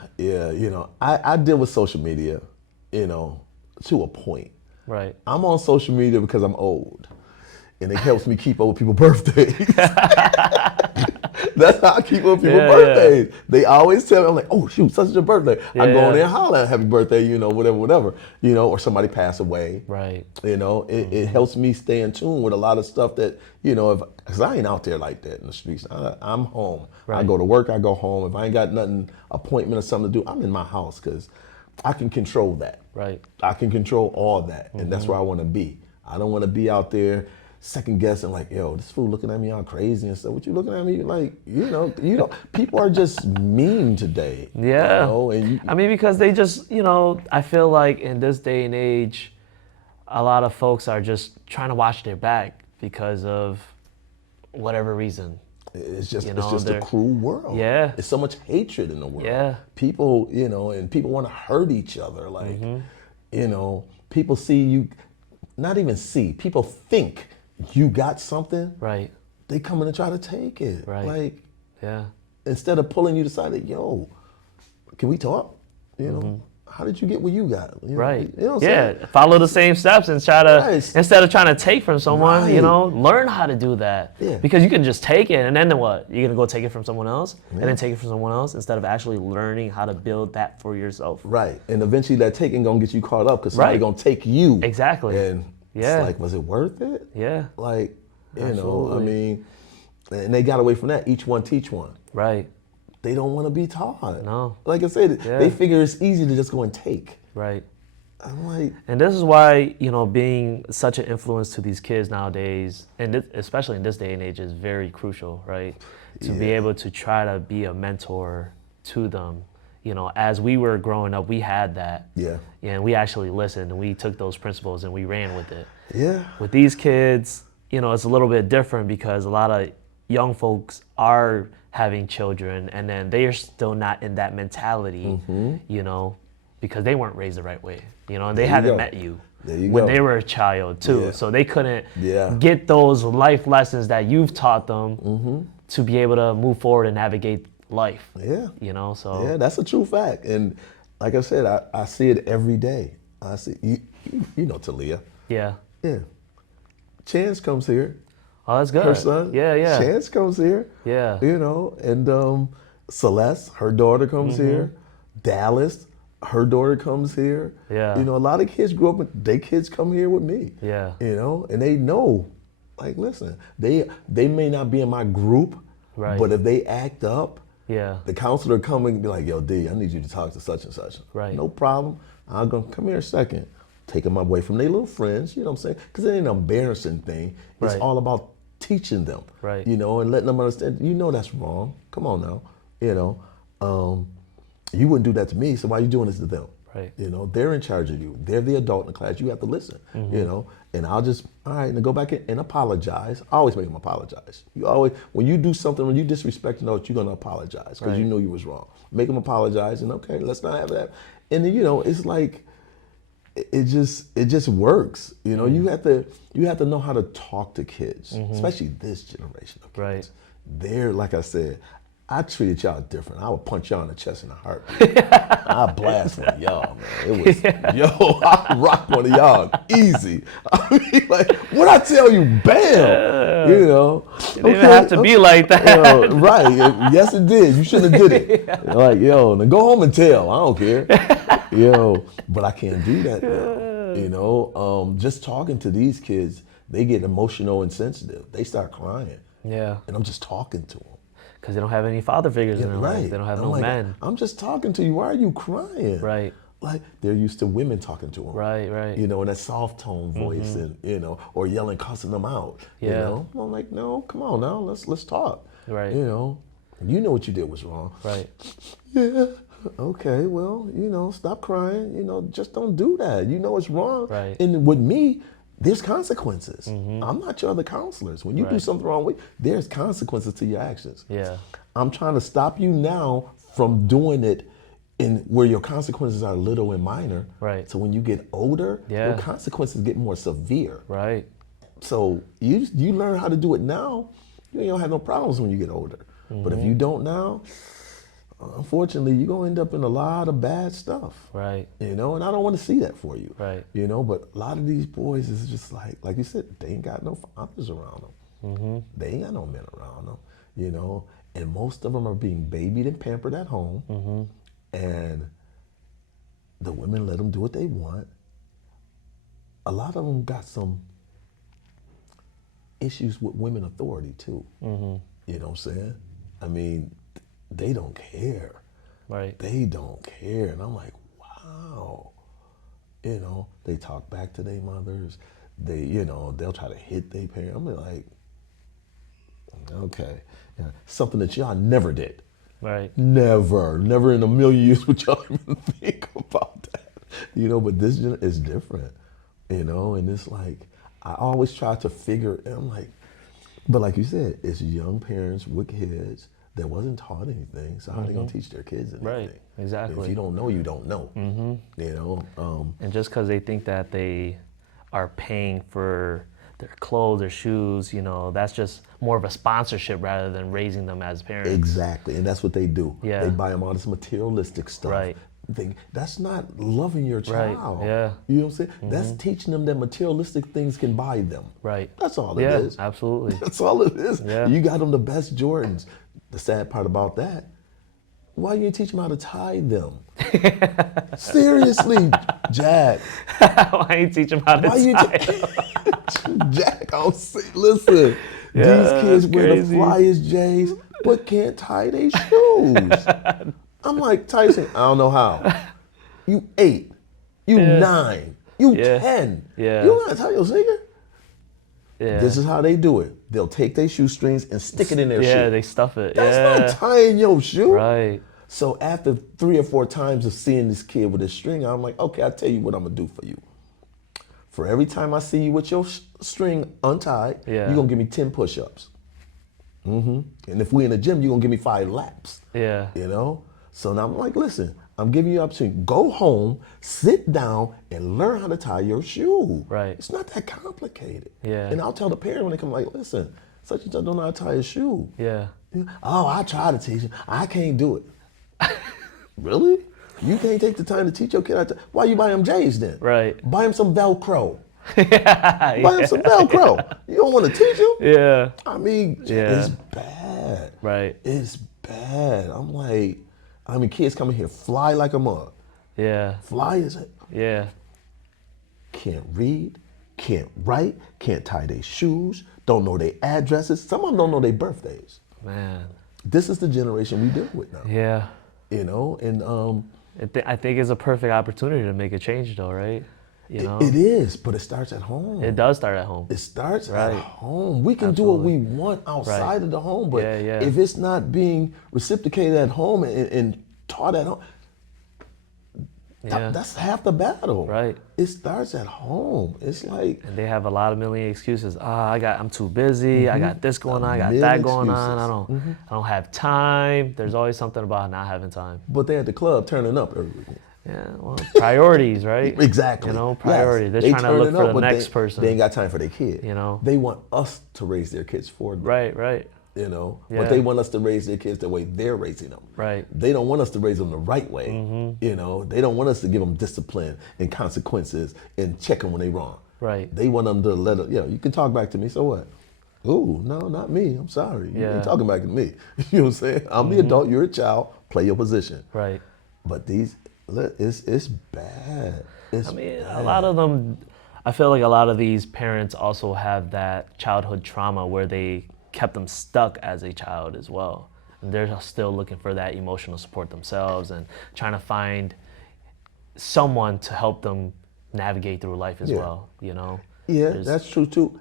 I deal with social media, to a point. Right. I'm on social media because I'm old, and it helps me keep up with people's birthdays. That's how I keep up with people's birthdays. Yeah. They always tell me, I'm like, oh shoot, such a birthday. I go Yeah. on there and holler, happy birthday, whatever, or somebody pass away. Right. It helps me stay in tune with a lot of stuff that, because I ain't out there like that in the streets. I'm home. I Right. go to work, I go home. If I ain't got nothing, appointment or something to do, I'm in my house because I can control that. Right. I can control all that, and that's where I want to be. I don't want to be out there second guessing like, yo, this fool looking at me all crazy and stuff. What you looking at me like? People are just mean today. Yeah. And I mean, because they just, I feel like in this day and age, a lot of folks are just trying to watch their back because of whatever reason. it's just they're- a cruel world. Yeah. It's so much hatred in the world. Yeah. People, and people want to hurt each other. Like, people see you, not even see, people think you got something. Right. They come in and try to take it. Right. Like, Yeah. instead of pulling you aside, like, yo, can we talk? How did you get what you got? Right. You know what I'm saying? Follow the same steps and try to, Right. instead of trying to take from someone, Right. learn how to do that. Yeah. Because you can just take it and then what? You're going to go take it from someone else and then take it from someone else instead of actually learning how to build that for yourself. Right. And eventually that taking gonna get you caught up because somebody Right. gonna take you. Exactly. And Yeah. it's like, was it worth it? Yeah. Like, Absolutely. and they got away from that. Each one teach one. Right. They don't want to be taught. No. Like I said, Yeah. they figure it's easy to just go and take. Right. I'm like, And this is why, being such an influence to these kids nowadays, and especially in this day and age, is very crucial, right? To be Yeah. able to try to be a mentor to them. As we were growing up, we had that. yeah. And we actually listened and we took those principles and we ran with it. Yeah. With these kids, it's a little bit different because a lot of young folks are having children and then they are still not in that mentality, because they weren't raised the right way, and they you haven't go. met you There you when go. they were a child too. Yeah. So they couldn't Yeah. get those life lessons that you've taught them to be able to move forward and navigate life. Yeah. So Yeah, that's a true fact. And like I said, I see it every day. I see, you know Talia. yeah. Yeah. Chance comes here. Oh, that's good. Her son. Yeah. Chance comes here. Yeah. And Celeste, her daughter comes here. Dallas, her daughter comes here. Yeah. A lot of kids grew up, their kids come here with me. Yeah. And they know, like, listen, they may not be in my group, Right. but if they act up, Yeah. the counselor come and be like, yo, D, I need you to talk to such and such. Right. No problem. I'll go, come here a second. Take them away from their little friends, you know what I'm saying? Because it ain't an embarrassing thing. It's Right. all about teaching them, Right. and letting them understand, that's wrong. Come on now, you wouldn't do that to me, so why are you doing this to them? Right. They're in charge of you. They're the adult in the class. You have to listen, and I'll just, all right, and go back in and apologize. I always make them apologize. You always, when you do something, when you disrespect an adult, you're going to apologize because you Right. know you was wrong. Make them apologize and, okay, let's not have that. And then, it's like, it just works. You have to know how to talk to kids, especially this generation of kids. Right. They're, like I said, I treated y'all different. I would punch y'all in the chest in a heartbeat. I blast one of y'all, man. It was, I rock one of y'all easy. I mean, like, what I tell you, bam, It didn't even have to be like that. Right. Yes, it did. You shouldn't have did it. Like, now go home and tell. I don't care. But I can't do that now. Just talking to these kids, they get emotional and sensitive. They start crying. Yeah. And I'm just talking to them. Because they don't have any father figures in their life. They don't have I'm no like, men. I'm just talking to you. Why are you crying? Right. Like they're used to women talking to them. Right, right. You know, in that soft tone voice, and or yelling, cussing them out. Yeah. You know, I'm like, no, come on now, let's talk. Right. You know what you did was wrong. Right. Yeah. Okay. Well, stop crying. Just don't do that. You know it's wrong. Right. And with me, there's consequences. I'm not your other counselors. When you do something wrong, there's consequences to your actions. Yeah. I'm trying to stop you now from doing it in where your consequences are little and minor. Right. So when you get older, your consequences get more severe. Right. So you learn how to do it now, you ain't gonna have no problems when you get older. But if you don't now, unfortunately, you're gonna end up in a lot of bad stuff. Right. And I don't want to see that for you. Right. But a lot of these boys is just like you said, they ain't got no fathers around them. They ain't got no men around them. And most of them are being babied and pampered at home. And the women let them do what they want. A lot of them got some issues with women authority too. You know what I'm saying? I mean, they don't care. Right. They don't care. And I'm like, wow. They talk back to their mothers. They'll try to hit their parents. I'm like, okay. Yeah. Something that y'all never did. Right. Never in a million years would y'all even think about that. But this is different, and it's like, I always try to figure, and I'm like, but like you said, it's young parents with kids that wasn't taught anything, so how are they gonna teach their kids anything? Right, exactly. If you don't know, you don't know. And just because they think that they are paying for their clothes or shoes, that's just more of a sponsorship rather than raising them as parents. Exactly, and that's what they do. Yeah. They buy them all this materialistic stuff. Right. That's not loving your child. Right. Yeah. You know what I'm saying? That's teaching them that materialistic things can buy them. Right. That's all it is. Yeah, absolutely. That's all it is. Yeah. You got them the best Jordans. The sad part about that, why you ain't teach them how to tie them? Seriously, Jack. Why you teach them how to tie them? Jack, listen. Yeah, these kids wear the crazy. flyest J's, but can't tie their shoes. I'm like, Tyson, I don't know how. You 8, you 9, you 10. Yeah. You don't know how to tie your sneaker? Yeah. This is how they do it. They'll take their shoestrings and stick it in their shoe. Yeah, they stuff it. That's not tying your shoe. Right. So after 3 or 4 times of seeing this kid with his string, I'm like, okay, I'll tell you what I'm gonna do for you. For every time I see you with your string untied, you're gonna give me 10 push-ups. And if we in the gym, you're gonna give me 5 laps. Yeah. So now I'm like, listen, I'm giving you an opportunity. Go home, sit down, and learn how to tie your shoe. Right. It's not that complicated. Yeah. And I'll tell the parent when they come, like, listen, such and such don't know how to tie his shoe. Yeah. Oh, I try to teach him. I can't do it. Really? You can't take the time to teach your kid how to. Why you buy him J's then? Right. Buy him some Velcro. Buy him some Velcro. You don't want to teach him? Yeah. I mean, it's bad. Right. It's bad. I'm like, kids coming here fly like a mug. Yeah. Fly as it. Yeah. Can't read, can't write, can't tie their shoes, don't know their addresses. Some of them don't know their birthdays. Man. This is the generation we deal with now. Yeah. And I think it's a perfect opportunity to make a change, though, right? It is, but it starts at home. It does start at home. It starts at home. We can do what we want outside of the home, but if it's not being reciprocated at home and taught at home, that's half the battle. Right. It starts at home. It's like, and they have a lot of million excuses. I'm too busy. I got this going on. I got that going on. I don't have time. There's always something about not having time. But they're at the club turning up every weekend. Yeah, well, priorities, right? Exactly. Priorities. Yes. They're trying to look for the next person. They ain't got time for their kid. They want us to raise their kids for them. Right. But they want us to raise their kids the way they're raising them. Right. They don't want us to raise them the right way. They don't want us to give them discipline and consequences and check them when they're wrong. Right. They want them to let them, you can talk back to me, so what? Ooh, no, not me. I'm sorry. You ain't talking back to me. You know what I'm saying? I'm the adult, you're a child, play your position. Right. But it's bad. A lot of them, I feel like a lot of these parents also have that childhood trauma where they kept them stuck as a child as well. And they're still looking for that emotional support themselves and trying to find someone to help them navigate through life as Yeah. well, you know? Yeah, There's- that's true too.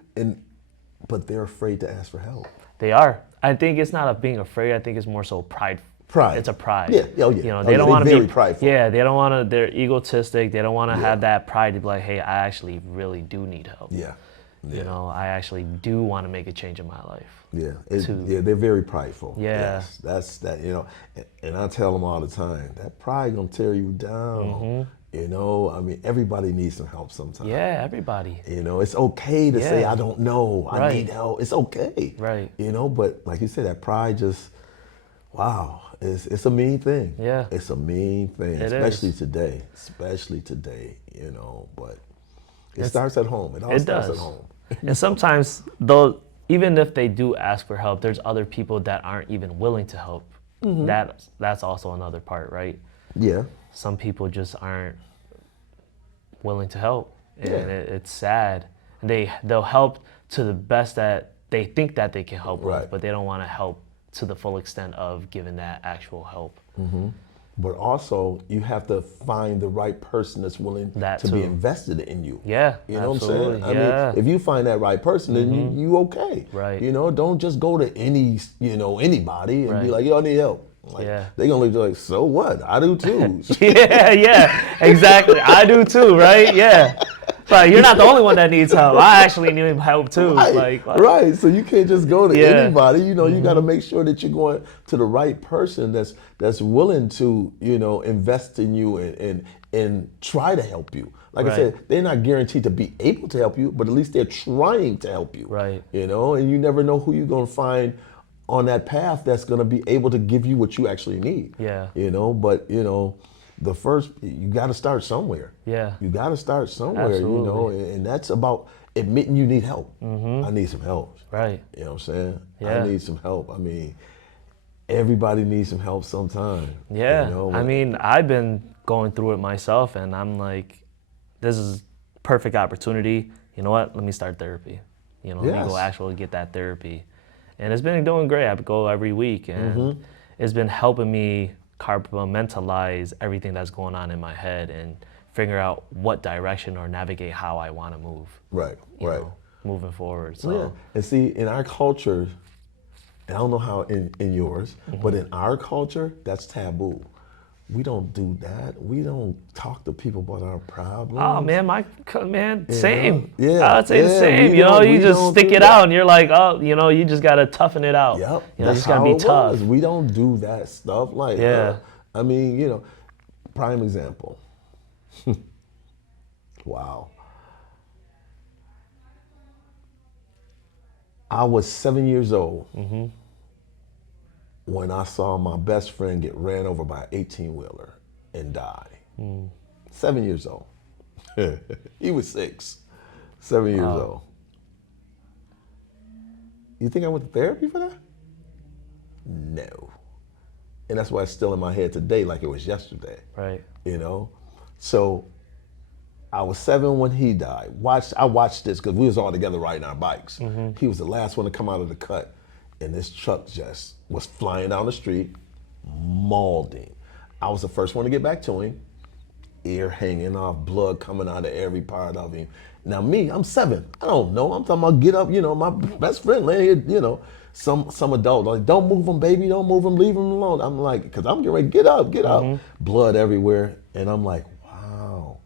But they're afraid to ask for help. They are. I think it's not a being afraid. I think it's more so pride. Pride. It's a pride. Yeah. Oh, yeah. You know, Oh, they yeah. don't They want to very be prideful. Yeah, they don't want to. They're egotistic. They don't want to Yeah. have that pride to be like, hey, I actually really do need help. Yeah. Yeah. You know, I actually do want to make a change in my life. Yeah, to- yeah, they're very prideful. Yeah. Yes, that's that. You know, and I tell them all the time that pride gonna tear you down. You know, I mean, everybody needs some help sometimes. Yeah, everybody. You know, it's okay to say Yeah. I don't know, I Right. need help. It's okay. Right. You know, but like you said, that pride just, wow, it's a mean thing. Yeah. It's a mean thing, It especially is. today. Especially today. You know, but it starts at home. It all It starts does. at home. And sometimes, though, even if they do ask for help, there's other people that aren't even willing to help. That's also another part, right? Yeah. Some people just aren't willing to help, and Yeah. it's sad. They'll help to the best that they think that they can help Right. with, but they don't want to help to the full extent of giving that actual help. But also, you have to find the right person that's willing That to be too. invested in you. Yeah, You know absolutely. what I'm saying? Yeah. I mean, if you find that right person, then you okay. Right. You know, don't just go to anybody and be Right. like, yo, I need help. Like, Yeah. they gonna look like, so what? I do too. Yeah, exactly. I do too, right? Yeah. But you're not the only one that needs help. I actually need help too. Right, Like, right. So you can't just go to Yeah. anybody. You know, you got to make sure that you're going to the right person that's willing to, you know, invest in you and try to help you. Like I Right. said, they're not guaranteed to be able to help you, but at least they're trying to help you. Right. You know, and you never know who you're going to find on that path that's going to be able to give you what you actually need. Yeah. You know, but you know, you got to start somewhere. Yeah. You got to start somewhere, you know, Absolutely. and that's about admitting you need help. I need some help. Right. You know what I'm saying? Yeah. I need some help. I mean, everybody needs some help sometime. Yeah. You know? I mean, I've been going through it myself, and I'm like, this is perfect opportunity. You know what? Let me start therapy. You know, let me go Yes. actually get that therapy. And it's been doing great. I go every week, and it's been helping me compartmentalize everything that's going on in my head and figure out what direction or navigate how I want to move. Right, you right. know, moving forward. So Yeah. And see, in our culture, and I don't know how in yours, but in our culture, that's taboo. We don't do that. We don't talk to people about our problems. oh man, same. Yeah, I'd say the yeah, same. we You know, don't- you we just don't stick do it that. out, and you're like, oh, you know, you just gotta toughen it out. Yep. You know, you That's just gotta how be it tough. was. We don't do that stuff. Like, Yeah. I mean, you know, prime example. Wow. I was 7 years old when I saw my best friend get ran over by an 18-wheeler and die. 7 years old. He was 6. 7 years old. You think I went to therapy for that? No. And that's why it's still in my head today like it was yesterday. Right. You know? So I was 7 when he died. I watched this because we was all together riding our bikes. He was the last one to come out of the cut. And this truck just was flying down the street, mauled him. I was the first one to get back to him. Ear hanging off, blood coming out of every part of him. Now me, I'm 7. I don't know. I'm talking about get up, you know, my best friend laying here, you know. Some adult, like, don't move him, baby, don't move him, leave him alone. I'm like, because I'm getting ready, get up. Blood everywhere. And I'm like, wow.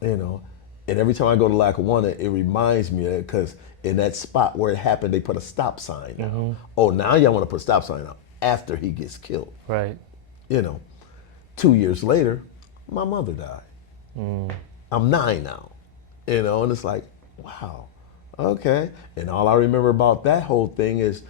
You know, and every time I go to Lackawanna, it reminds me of, because in that spot where it happened, they put a stop sign out. Oh, now y'all want to put a stop sign out after he gets killed. Right. You know, 2 years later, my mother died. I'm 9 now, you know, and it's like, wow, okay. And all I remember about that whole thing is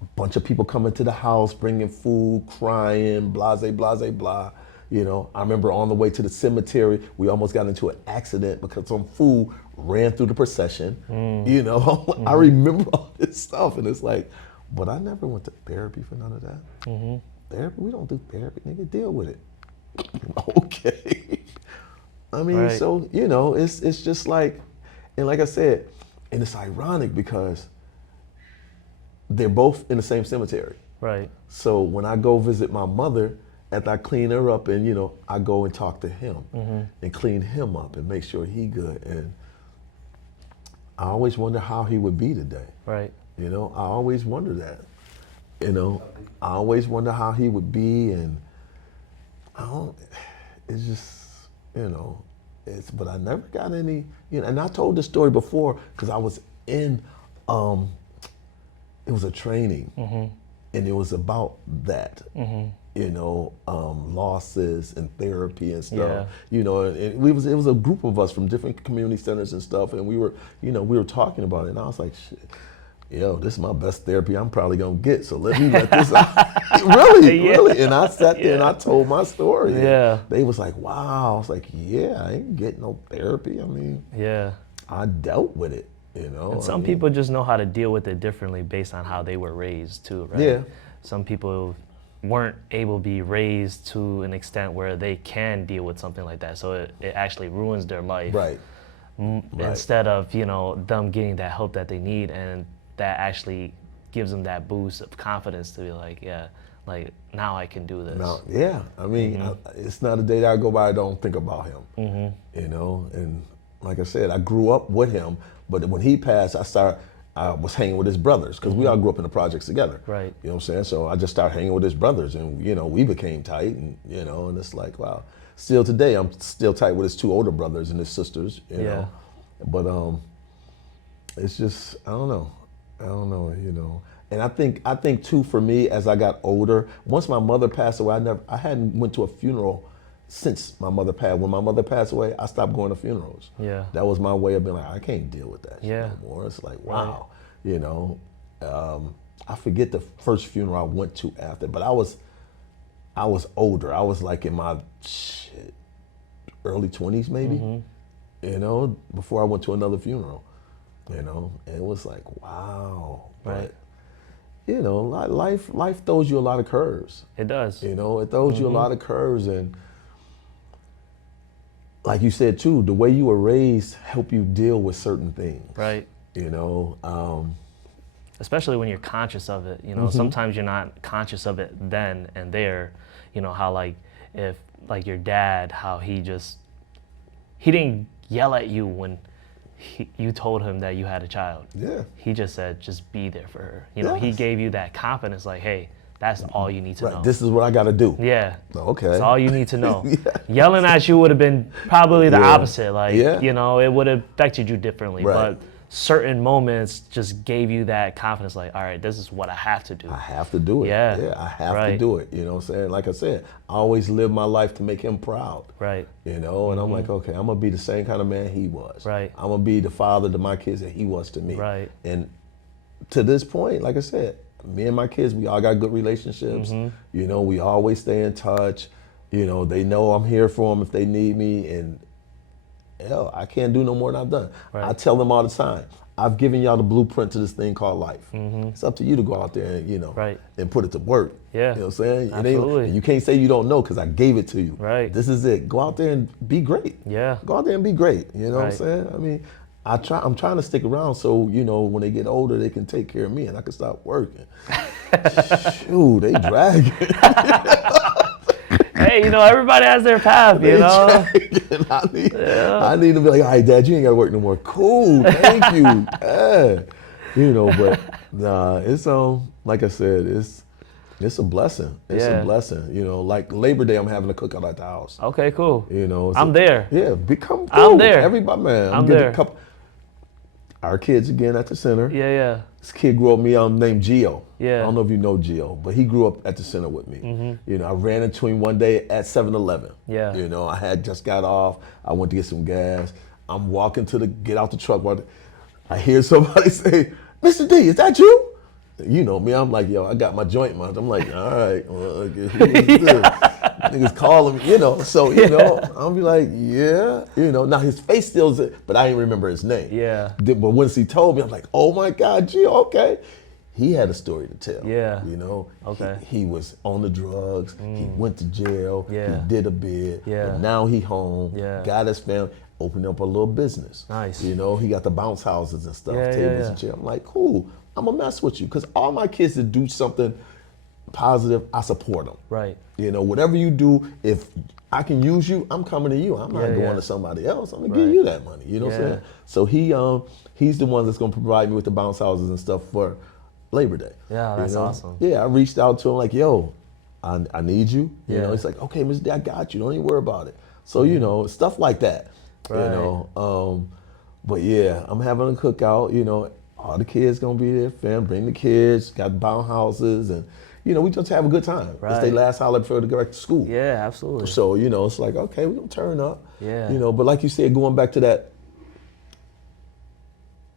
a bunch of people coming to the house, bringing food, crying, blase, blase, blah. You know, I remember on the way to the cemetery, we almost got into an accident because some fool ran through the procession. You know, I remember all this stuff, and it's like, but I never went to therapy for none of that. Therapy? We don't do therapy, nigga. Deal with it. Okay. I mean, Right. so, you know, it's just like, and like I said, and it's ironic because they're both in the same cemetery. Right. So when I go visit my mother, after I clean her up, and I go and talk to him and clean him up and make sure he good. And I always wonder how he would be today. Right. I always wonder that. I always wonder how he would be, and it's just, but I never got any, and I told this story before because I was in, it was a training, and it was about that, losses and therapy and stuff, and it was a group of us from different community centers and stuff, and we were talking about it, and I was like, shit. This is my best therapy I'm probably gonna get. So let me let this out. Really. And I sat there and I told my story. Yeah. They was like, wow. I was like, yeah, I ain't getting no therapy. I mean, I dealt with it, And some people just know how to deal with it differently based on how they were raised too, right? Yeah. Some people weren't able to be raised to an extent where they can deal with something like that. So it actually ruins their life. Right. Instead of, them getting that help that they need, and that actually gives them that boost of confidence to be like, now I can do this. Now, yeah, I mean, it's not a day that I go by I don't think about him, and like I said, I grew up with him, but when he passed, I was hanging with his brothers, because we all grew up in the projects together. Right. You know what I'm saying? So I just started hanging with his brothers, and we became tight, and and it's like, wow. Still today, I'm still tight with his two older brothers and his sisters, you know. But it's just, I don't know, And I think too, for me, as I got older, once my mother passed away, I hadn't went to a funeral since my mother passed. When my mother passed away, I stopped going to funerals. Yeah. That was my way of being like, I can't deal with that shit no more. It's like, wow, I forget the first funeral I went to after, but I was older. I was like in my early 20s maybe, before I went to another funeral, and it was like, wow. Right. But, life throws you a lot of curves. It does. It throws you a lot of curves, and like you said too, the way you were raised help you deal with certain things. Right. Especially when you're conscious of it. Sometimes you're not conscious of it then and there. How if your dad, how he didn't yell at you when you told him that you had a child. Yeah. He just said, just be there for her. He gave you that confidence, like, hey, that's all you need to know. This is what I got to do. Yeah. Okay. That's all you need to know. Yelling at you would have been probably the opposite. It would have affected you differently. Right. But certain moments just gave you that confidence, like, all right, this is what I have to do. I have to do it. Yeah. I have to do it. You know what I'm saying? Like I said, I always live my life to make him proud. Right. And I'm like, okay, I'm going to be the same kind of man he was. Right. I'm going to be the father to my kids that he was to me. Right. And to this point, like I said, me and my kids, we all got good relationships. We always stay in touch. They know I'm here for them if they need me. And hell, I can't do no more than I've done. Right. I tell them all the time, I've given y'all the blueprint to this thing called life. It's up to you to go out there and, and put it to work. Yeah. You know what I'm saying? Absolutely. And you can't say you don't know because I gave it to you. Right. This is it. Go out there and be great. Yeah. Go out there and be great. You know what I'm saying? I mean, I'm trying to stick around so, when they get older, they can take care of me and I can start working. Shoot, they dragging. Hey, everybody has their path, I need to be like, all right, Dad, you ain't got to work no more. Cool, thank you. But nah, it's like I said, it's a blessing. It's a blessing. Like Labor Day, I'm having a cookout at the house. Okay, cool. I'm there. Yeah, become cool. I'm there. Everybody, man. I'm there. Our kids again at the center. Yeah. This kid grew up with me, named Gio. Yeah. I don't know if you know Gio, but he grew up at the center with me. I ran into him one day at 7-Eleven. Yeah. I had just got off. I went to get some gas. I'm walking get out the truck. I hear somebody say, "Mr. D, is that you?" You know me, I'm like, yo, I got my joint month. I'm like, all right, well, niggas calling me, so, I'll be like, yeah, now his face still's it, but I didn't remember his name. Yeah. But once he told me, I'm like, oh my God, Gio, okay. He had a story to tell. Yeah. Okay. He was on the drugs. He went to jail. Yeah. He did a bid. Yeah. But now he home. Yeah. Got his family. opened up a little business. Nice. You know, he got the bounce houses and stuff, Yeah, tables and chairs. I'm like, cool, I'm gonna mess with you. Because all my kids that do something positive, I support them. Right. You know, whatever you do, if I can use you, I'm coming to you. I'm not Yeah, going yeah. to somebody else. I'm gonna Right. give you that money. You know what I'm Yeah. saying? So he's the one that's gonna provide me with the bounce houses and stuff for Labor Day. Yeah, you that's know? awesome. Yeah, I reached out to him like, yo, I need you. You Yeah. know, he's like, okay, Mr. D, I got you. Don't even worry about it. So, you know, stuff like that. Right. You know. But yeah, I'm having a cookout, you know, all the kids gonna be there, fam, bring the kids, got bounce houses, and you know, we just have a good time. It's Right. their last holiday before they go back to school. Yeah, absolutely. So, you know, it's like, okay, we're gonna turn up. Yeah. You know, but like you said, going back to that,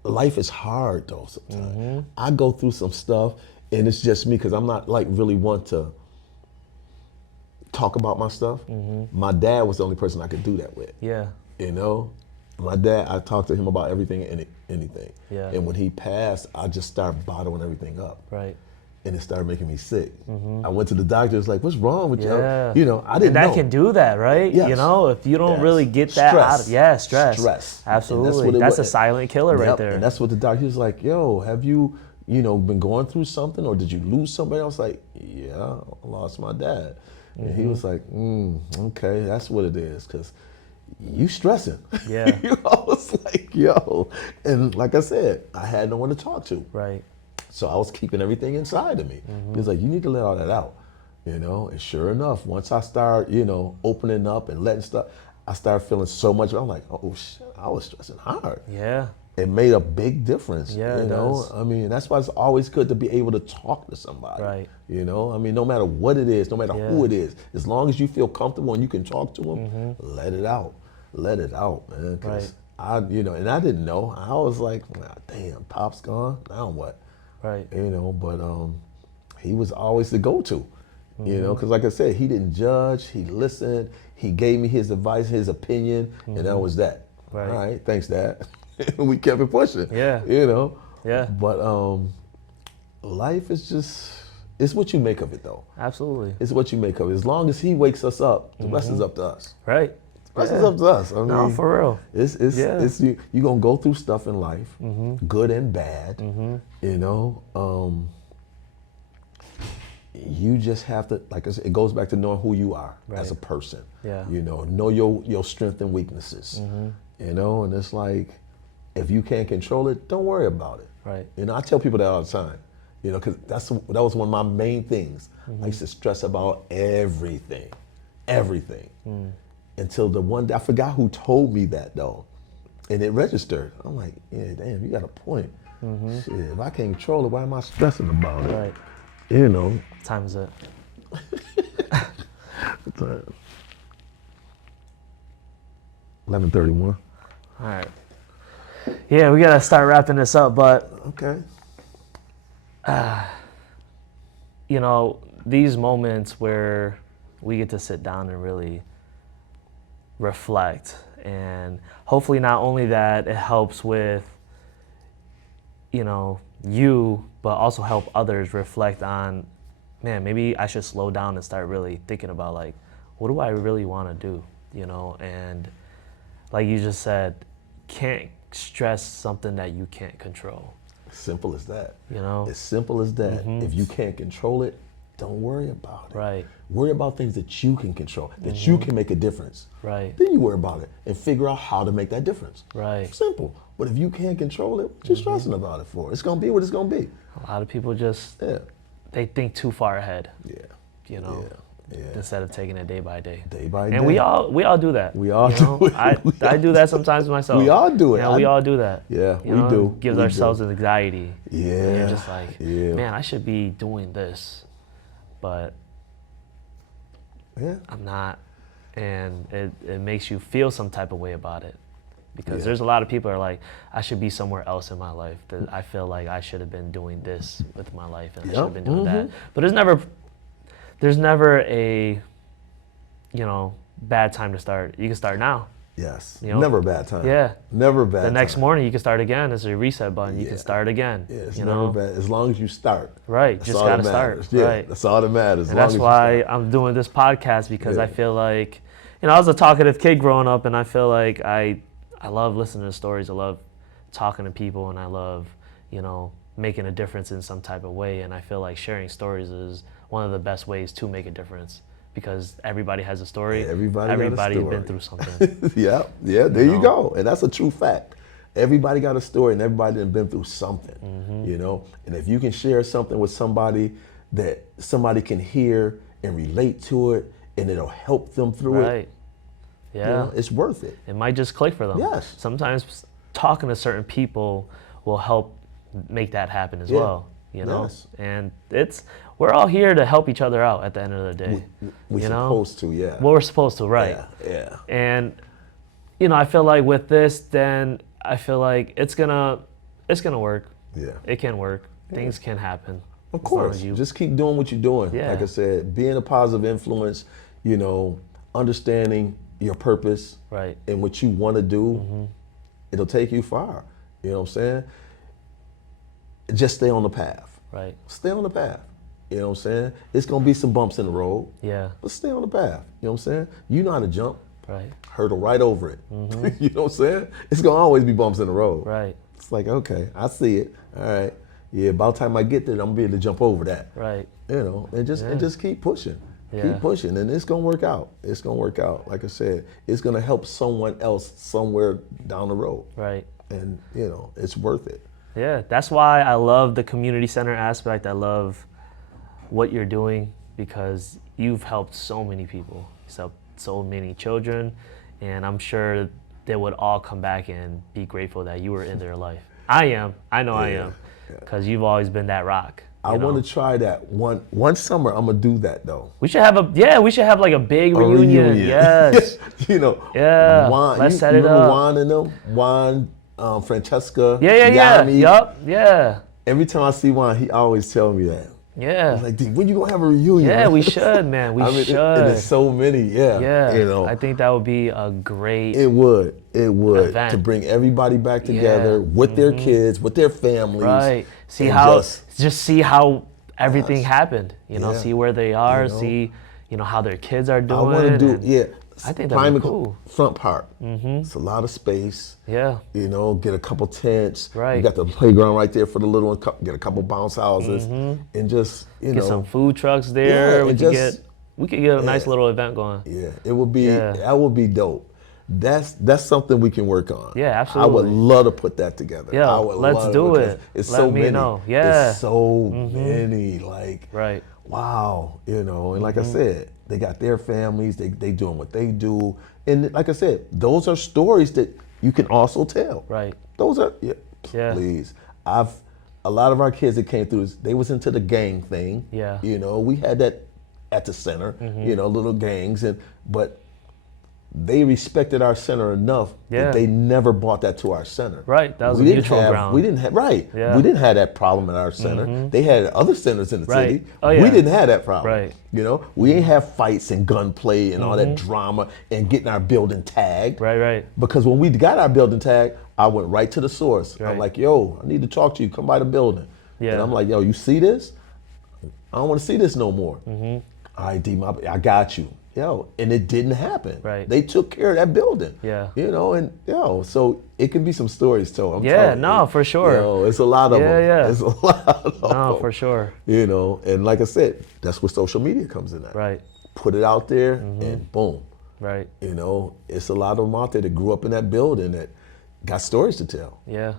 life is hard though sometimes. Mm-hmm. I go through some stuff and it's just me because I'm not like really one to talk about my stuff. Mm-hmm. My dad was the only person I could do that with. Yeah. You know? My dad, I talked to him about everything and anything. Yeah. And when he passed, I just started bottling everything up. Right. And it started making me sick. I went to the doctor, it's like, what's wrong with Yeah. you? You know, I didn't And that know. can do that, right? Yes. You know, if you don't Yes. really get that out of Stress. stress. Stress. And Absolutely. that's That's a silent killer right Yep, there. And that's what the doctor was like, yo, have you been going through something or did you lose somebody? I was like, yeah, I lost my dad. And he was like, okay, that's what it is, because you stressing. Yeah. I was like, yo. And like I said, I had no one to talk to. Right. So I was keeping everything inside of me. He was like, you need to let all that out, you know? And sure enough, once I start, you know, opening up and letting stuff, I started feeling so much. I'm like, oh shit, I was stressing hard. Yeah. It made a big difference, Yeah, you it know? does. I mean, that's why it's always good to be able to talk to somebody. Right. You know? I mean, no matter what it is, no matter who it is, as long as you feel comfortable and you can talk to them, let it out. Let it out, man. 'Cause I and I didn't know. I was like, well, damn, Pop's gone. Now what? Right. You know, but he was always the go-to, you know, because like I said, he didn't judge, he listened, he gave me his advice, his opinion, and that was that. Right. All right, thanks, Dad. We kept it pushing. Yeah. You know? Yeah. But life is just, it's what you make of it, though. Absolutely. It's what you make of it. As long as he wakes us up, the rest is up to us. Right. The rest is up to us. I mean, No, for real. It's you gonna go through stuff in life, good and bad. You know, you just have to, like I said, it goes back to knowing who you are as a person. Yeah. You know your strengths and weaknesses. You know, and it's like, if you can't control it, don't worry about it. Right. You know, I tell people that all the time. You know, because that was one of my main things. I used to stress about everything, until the one day, I forgot who told me that though, and it registered. I'm like, yeah, damn, you got a point. Shit, if I can't control it, why am I stressing about it? Right. You know. What time is it? 11:31. All right. Yeah, we gotta start wrapping this up, but Okay. you know, these moments where we get to sit down and really reflect, and hopefully not only that, it helps with, you know, you, but also help others reflect on, man, maybe I should slow down and start really thinking about, like, what do I really want to do, you know? And like you just said, can't stress something that you can't control. Simple as that. You know? As simple as that. If you can't control it, don't worry about it. Right. Worry about things that you can control, that you can make a difference. Right. Then you worry about it and figure out how to make that difference. Right. Simple. But if you can't control it, what you stressing about it for? It's gonna be what it's gonna be. A lot of people just, Yeah. they think too far ahead, Yeah. you know, Yeah. instead of taking it day by day. Day by day. And we all do that. We all you know? do it. I do that sometimes myself. We all do it. Yeah, we all do that. Yeah, You we know, do. Gives We ourselves do. anxiety. Yeah. And you're just like, Yeah. man, I should be doing this, but Yeah. I'm not. And it makes you feel some type of way about it. Because Yeah. there's a lot of people are like, I should be somewhere else in my life. That I feel like I should have been doing this with my life, and I should have been doing that. But there's never a, you know, bad time to start. You can start now. Yes. You know? Never a bad time. Yeah. Never a bad The next time. morning you can start again. It's a reset button. You Yeah. can start again. Yeah, it's you never know? bad. As long as you start. Right. That's Just all gotta that start. matters. Yeah. Right. That's all that matters. As And long that's as you why start. I'm doing this podcast, because I Yeah. feel like, you know, I was a talkative kid growing up, and I feel like I I love listening to stories. I love talking to people, and I love, making a difference in some type of way. And I feel like sharing stories is one of the best ways to make a difference because everybody has a story. Everybody's been through something. Yeah, there you go. And that's a true fact. Everybody got a story and everybody done been through something, And if you can share something with somebody that somebody can hear and relate to it and it'll help them through it, Yeah. it's worth it. It might just click for them. Yes. Sometimes talking to certain people will help make that happen as well, Yes. And we're all here to help each other out at the end of the day. We're supposed to, yeah. Well, we're supposed to, right. Yeah. And, I feel like with this, then I feel like it's gonna work. Yeah. It can work. Things can happen. Of course. Just keep doing what you're doing. Yeah. Like I said, being a positive influence, understanding your purpose Right. and what you want to do, it'll take you far. You know what I'm saying? Just stay on the path. Right. Stay on the path. You know what I'm saying? It's going to be some bumps in the road, Yeah. but stay on the path. You know what I'm saying? You know how to jump. Right. Hurdle right over it. You know what I'm saying? It's going to always be bumps in the road. Right. It's like, okay, I see it. All right. Yeah, about the time I get there, I'm going to be able to jump over that. Right. And just keep pushing. Yeah. Keep pushing, and it's going to work out. It's going to work out. Like I said, it's going to help someone else somewhere down the road. Right. And, it's worth it. Yeah, that's why I love the community center aspect. I love what you're doing because you've helped so many people. You've helped so many children, and I'm sure they would all come back and be grateful that you were in their life. I am. I know I am, because you've always been that rock. I want to try that one summer. I'm gonna do that though. We should have like a big reunion. Yes. Yeah. Juan, Let's set it remember up. Juan and them? Juan, Francesca. Yeah. Yami. Yup. Yeah. Every time I see Juan, he always tell me that. Yeah. He's like, "D, when you gonna have a reunion?" Yeah, we should, man. We should. And there's so many. Yeah. Yeah. I think that would be a great. It would event. to bring everybody back together with their kids, with their families. Right. See how everything happened. See where they are. See, how their kids are doing. I want to do I think that'd be cool. Front part. It's a lot of space. Yeah. Get a couple tents. Right. You got the playground right there for the little one. Get a couple bounce houses and just get some food trucks there. Yeah, we could get a nice little event going. Yeah, it would be. That would be dope. That's something we can work on. Yeah, absolutely. I would love to put that together. Yeah, let's do it. It's Let so me many. know. Yeah. It's so many. Like, right. Wow. And like I said, they got their families. They doing what they do. And like I said, those are stories that you can also tell. Right. Those are please. A lot of our kids that came through, they was into the gang thing. Yeah. We had that at the center. Little gangs, but they respected our center enough that they never brought that to our center. Right, that was a neutral ground. We didn't have We didn't have that problem at our center. They had other centers in the city. Oh, yeah. We didn't have that problem. Right. We ain't have fights and gunplay and all that drama and getting our building tagged. Right. Because when we got our building tag, I went right to the source. Right. I'm like, yo, I need to talk to you. Come by the building. Yeah. And I'm like, yo, you see this? I don't want to see this no more. All right, D, I got you. And it didn't happen. Right. They took care of that building. Yeah. So it can be some stories too. For sure. It's a lot of them. Yeah. It's a lot of them. No, for sure. And like I said, that's where social media comes in at. Right. Put it out there and boom. Right. It's a lot of them out there that grew up in that building that got stories to tell. Yeah.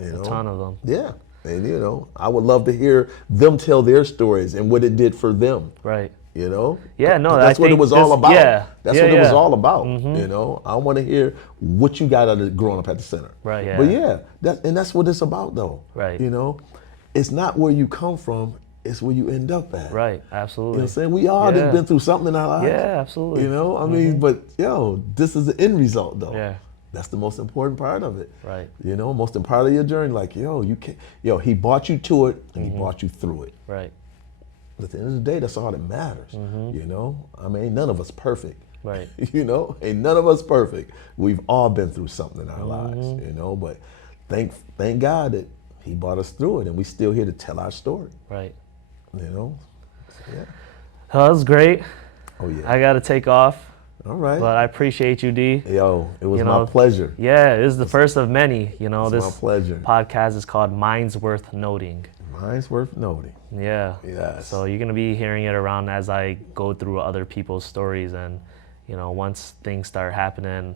A ton of them. Yeah. And I would love to hear them tell their stories and what it did for them. Right. Yeah, no, that's what it was all about. Yeah, that's what it was all about. I want to hear what you got out of growing up at the center. Right. Yeah. But that's what it's about, though. Right. It's not where you come from; it's where you end up at. Right. Absolutely. You know what I'm saying? We all have been through something in our lives. Yeah, absolutely. I mean, but this is the end result, though. Yeah. That's the most important part of it. Right. Most important part of your journey. Like, you can't. He brought you to it, and he brought you through it. Right. At the end of the day, that's all that matters. I mean, ain't none of us perfect. Right. Ain't none of us perfect. We've all been through something in our lives, but thank God that he brought us through it and we still here to tell our story. Right. Yeah. Oh, that was great. Oh yeah. I got to take off. All right. But I appreciate you, D. Yo, it was You my know, pleasure. Yeah, this is the first of many. You know, It's my this pleasure. podcast is called Minds Worth Noting. Mine's worth noting. Yeah. Yes. So you're gonna be hearing it around as I go through other people's stories, and you know, once things start happening,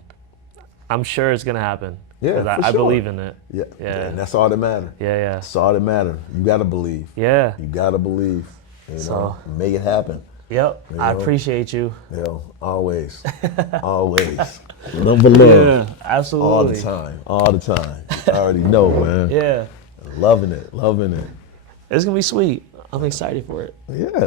I'm sure it's gonna happen. Yeah, 'Cause for I sure. believe in it. Yeah. Yeah. And that's all that matters. Yeah. That's all that matters. You gotta believe. Yeah. You gotta believe. You So- know, make it happen. Yep. You I know? appreciate you. You know, always. Always. Love for love. Absolutely. All the time. All the time. I already know, man. Yeah. Loving it. Loving it. It's gonna be sweet. I'm excited for it. Yeah.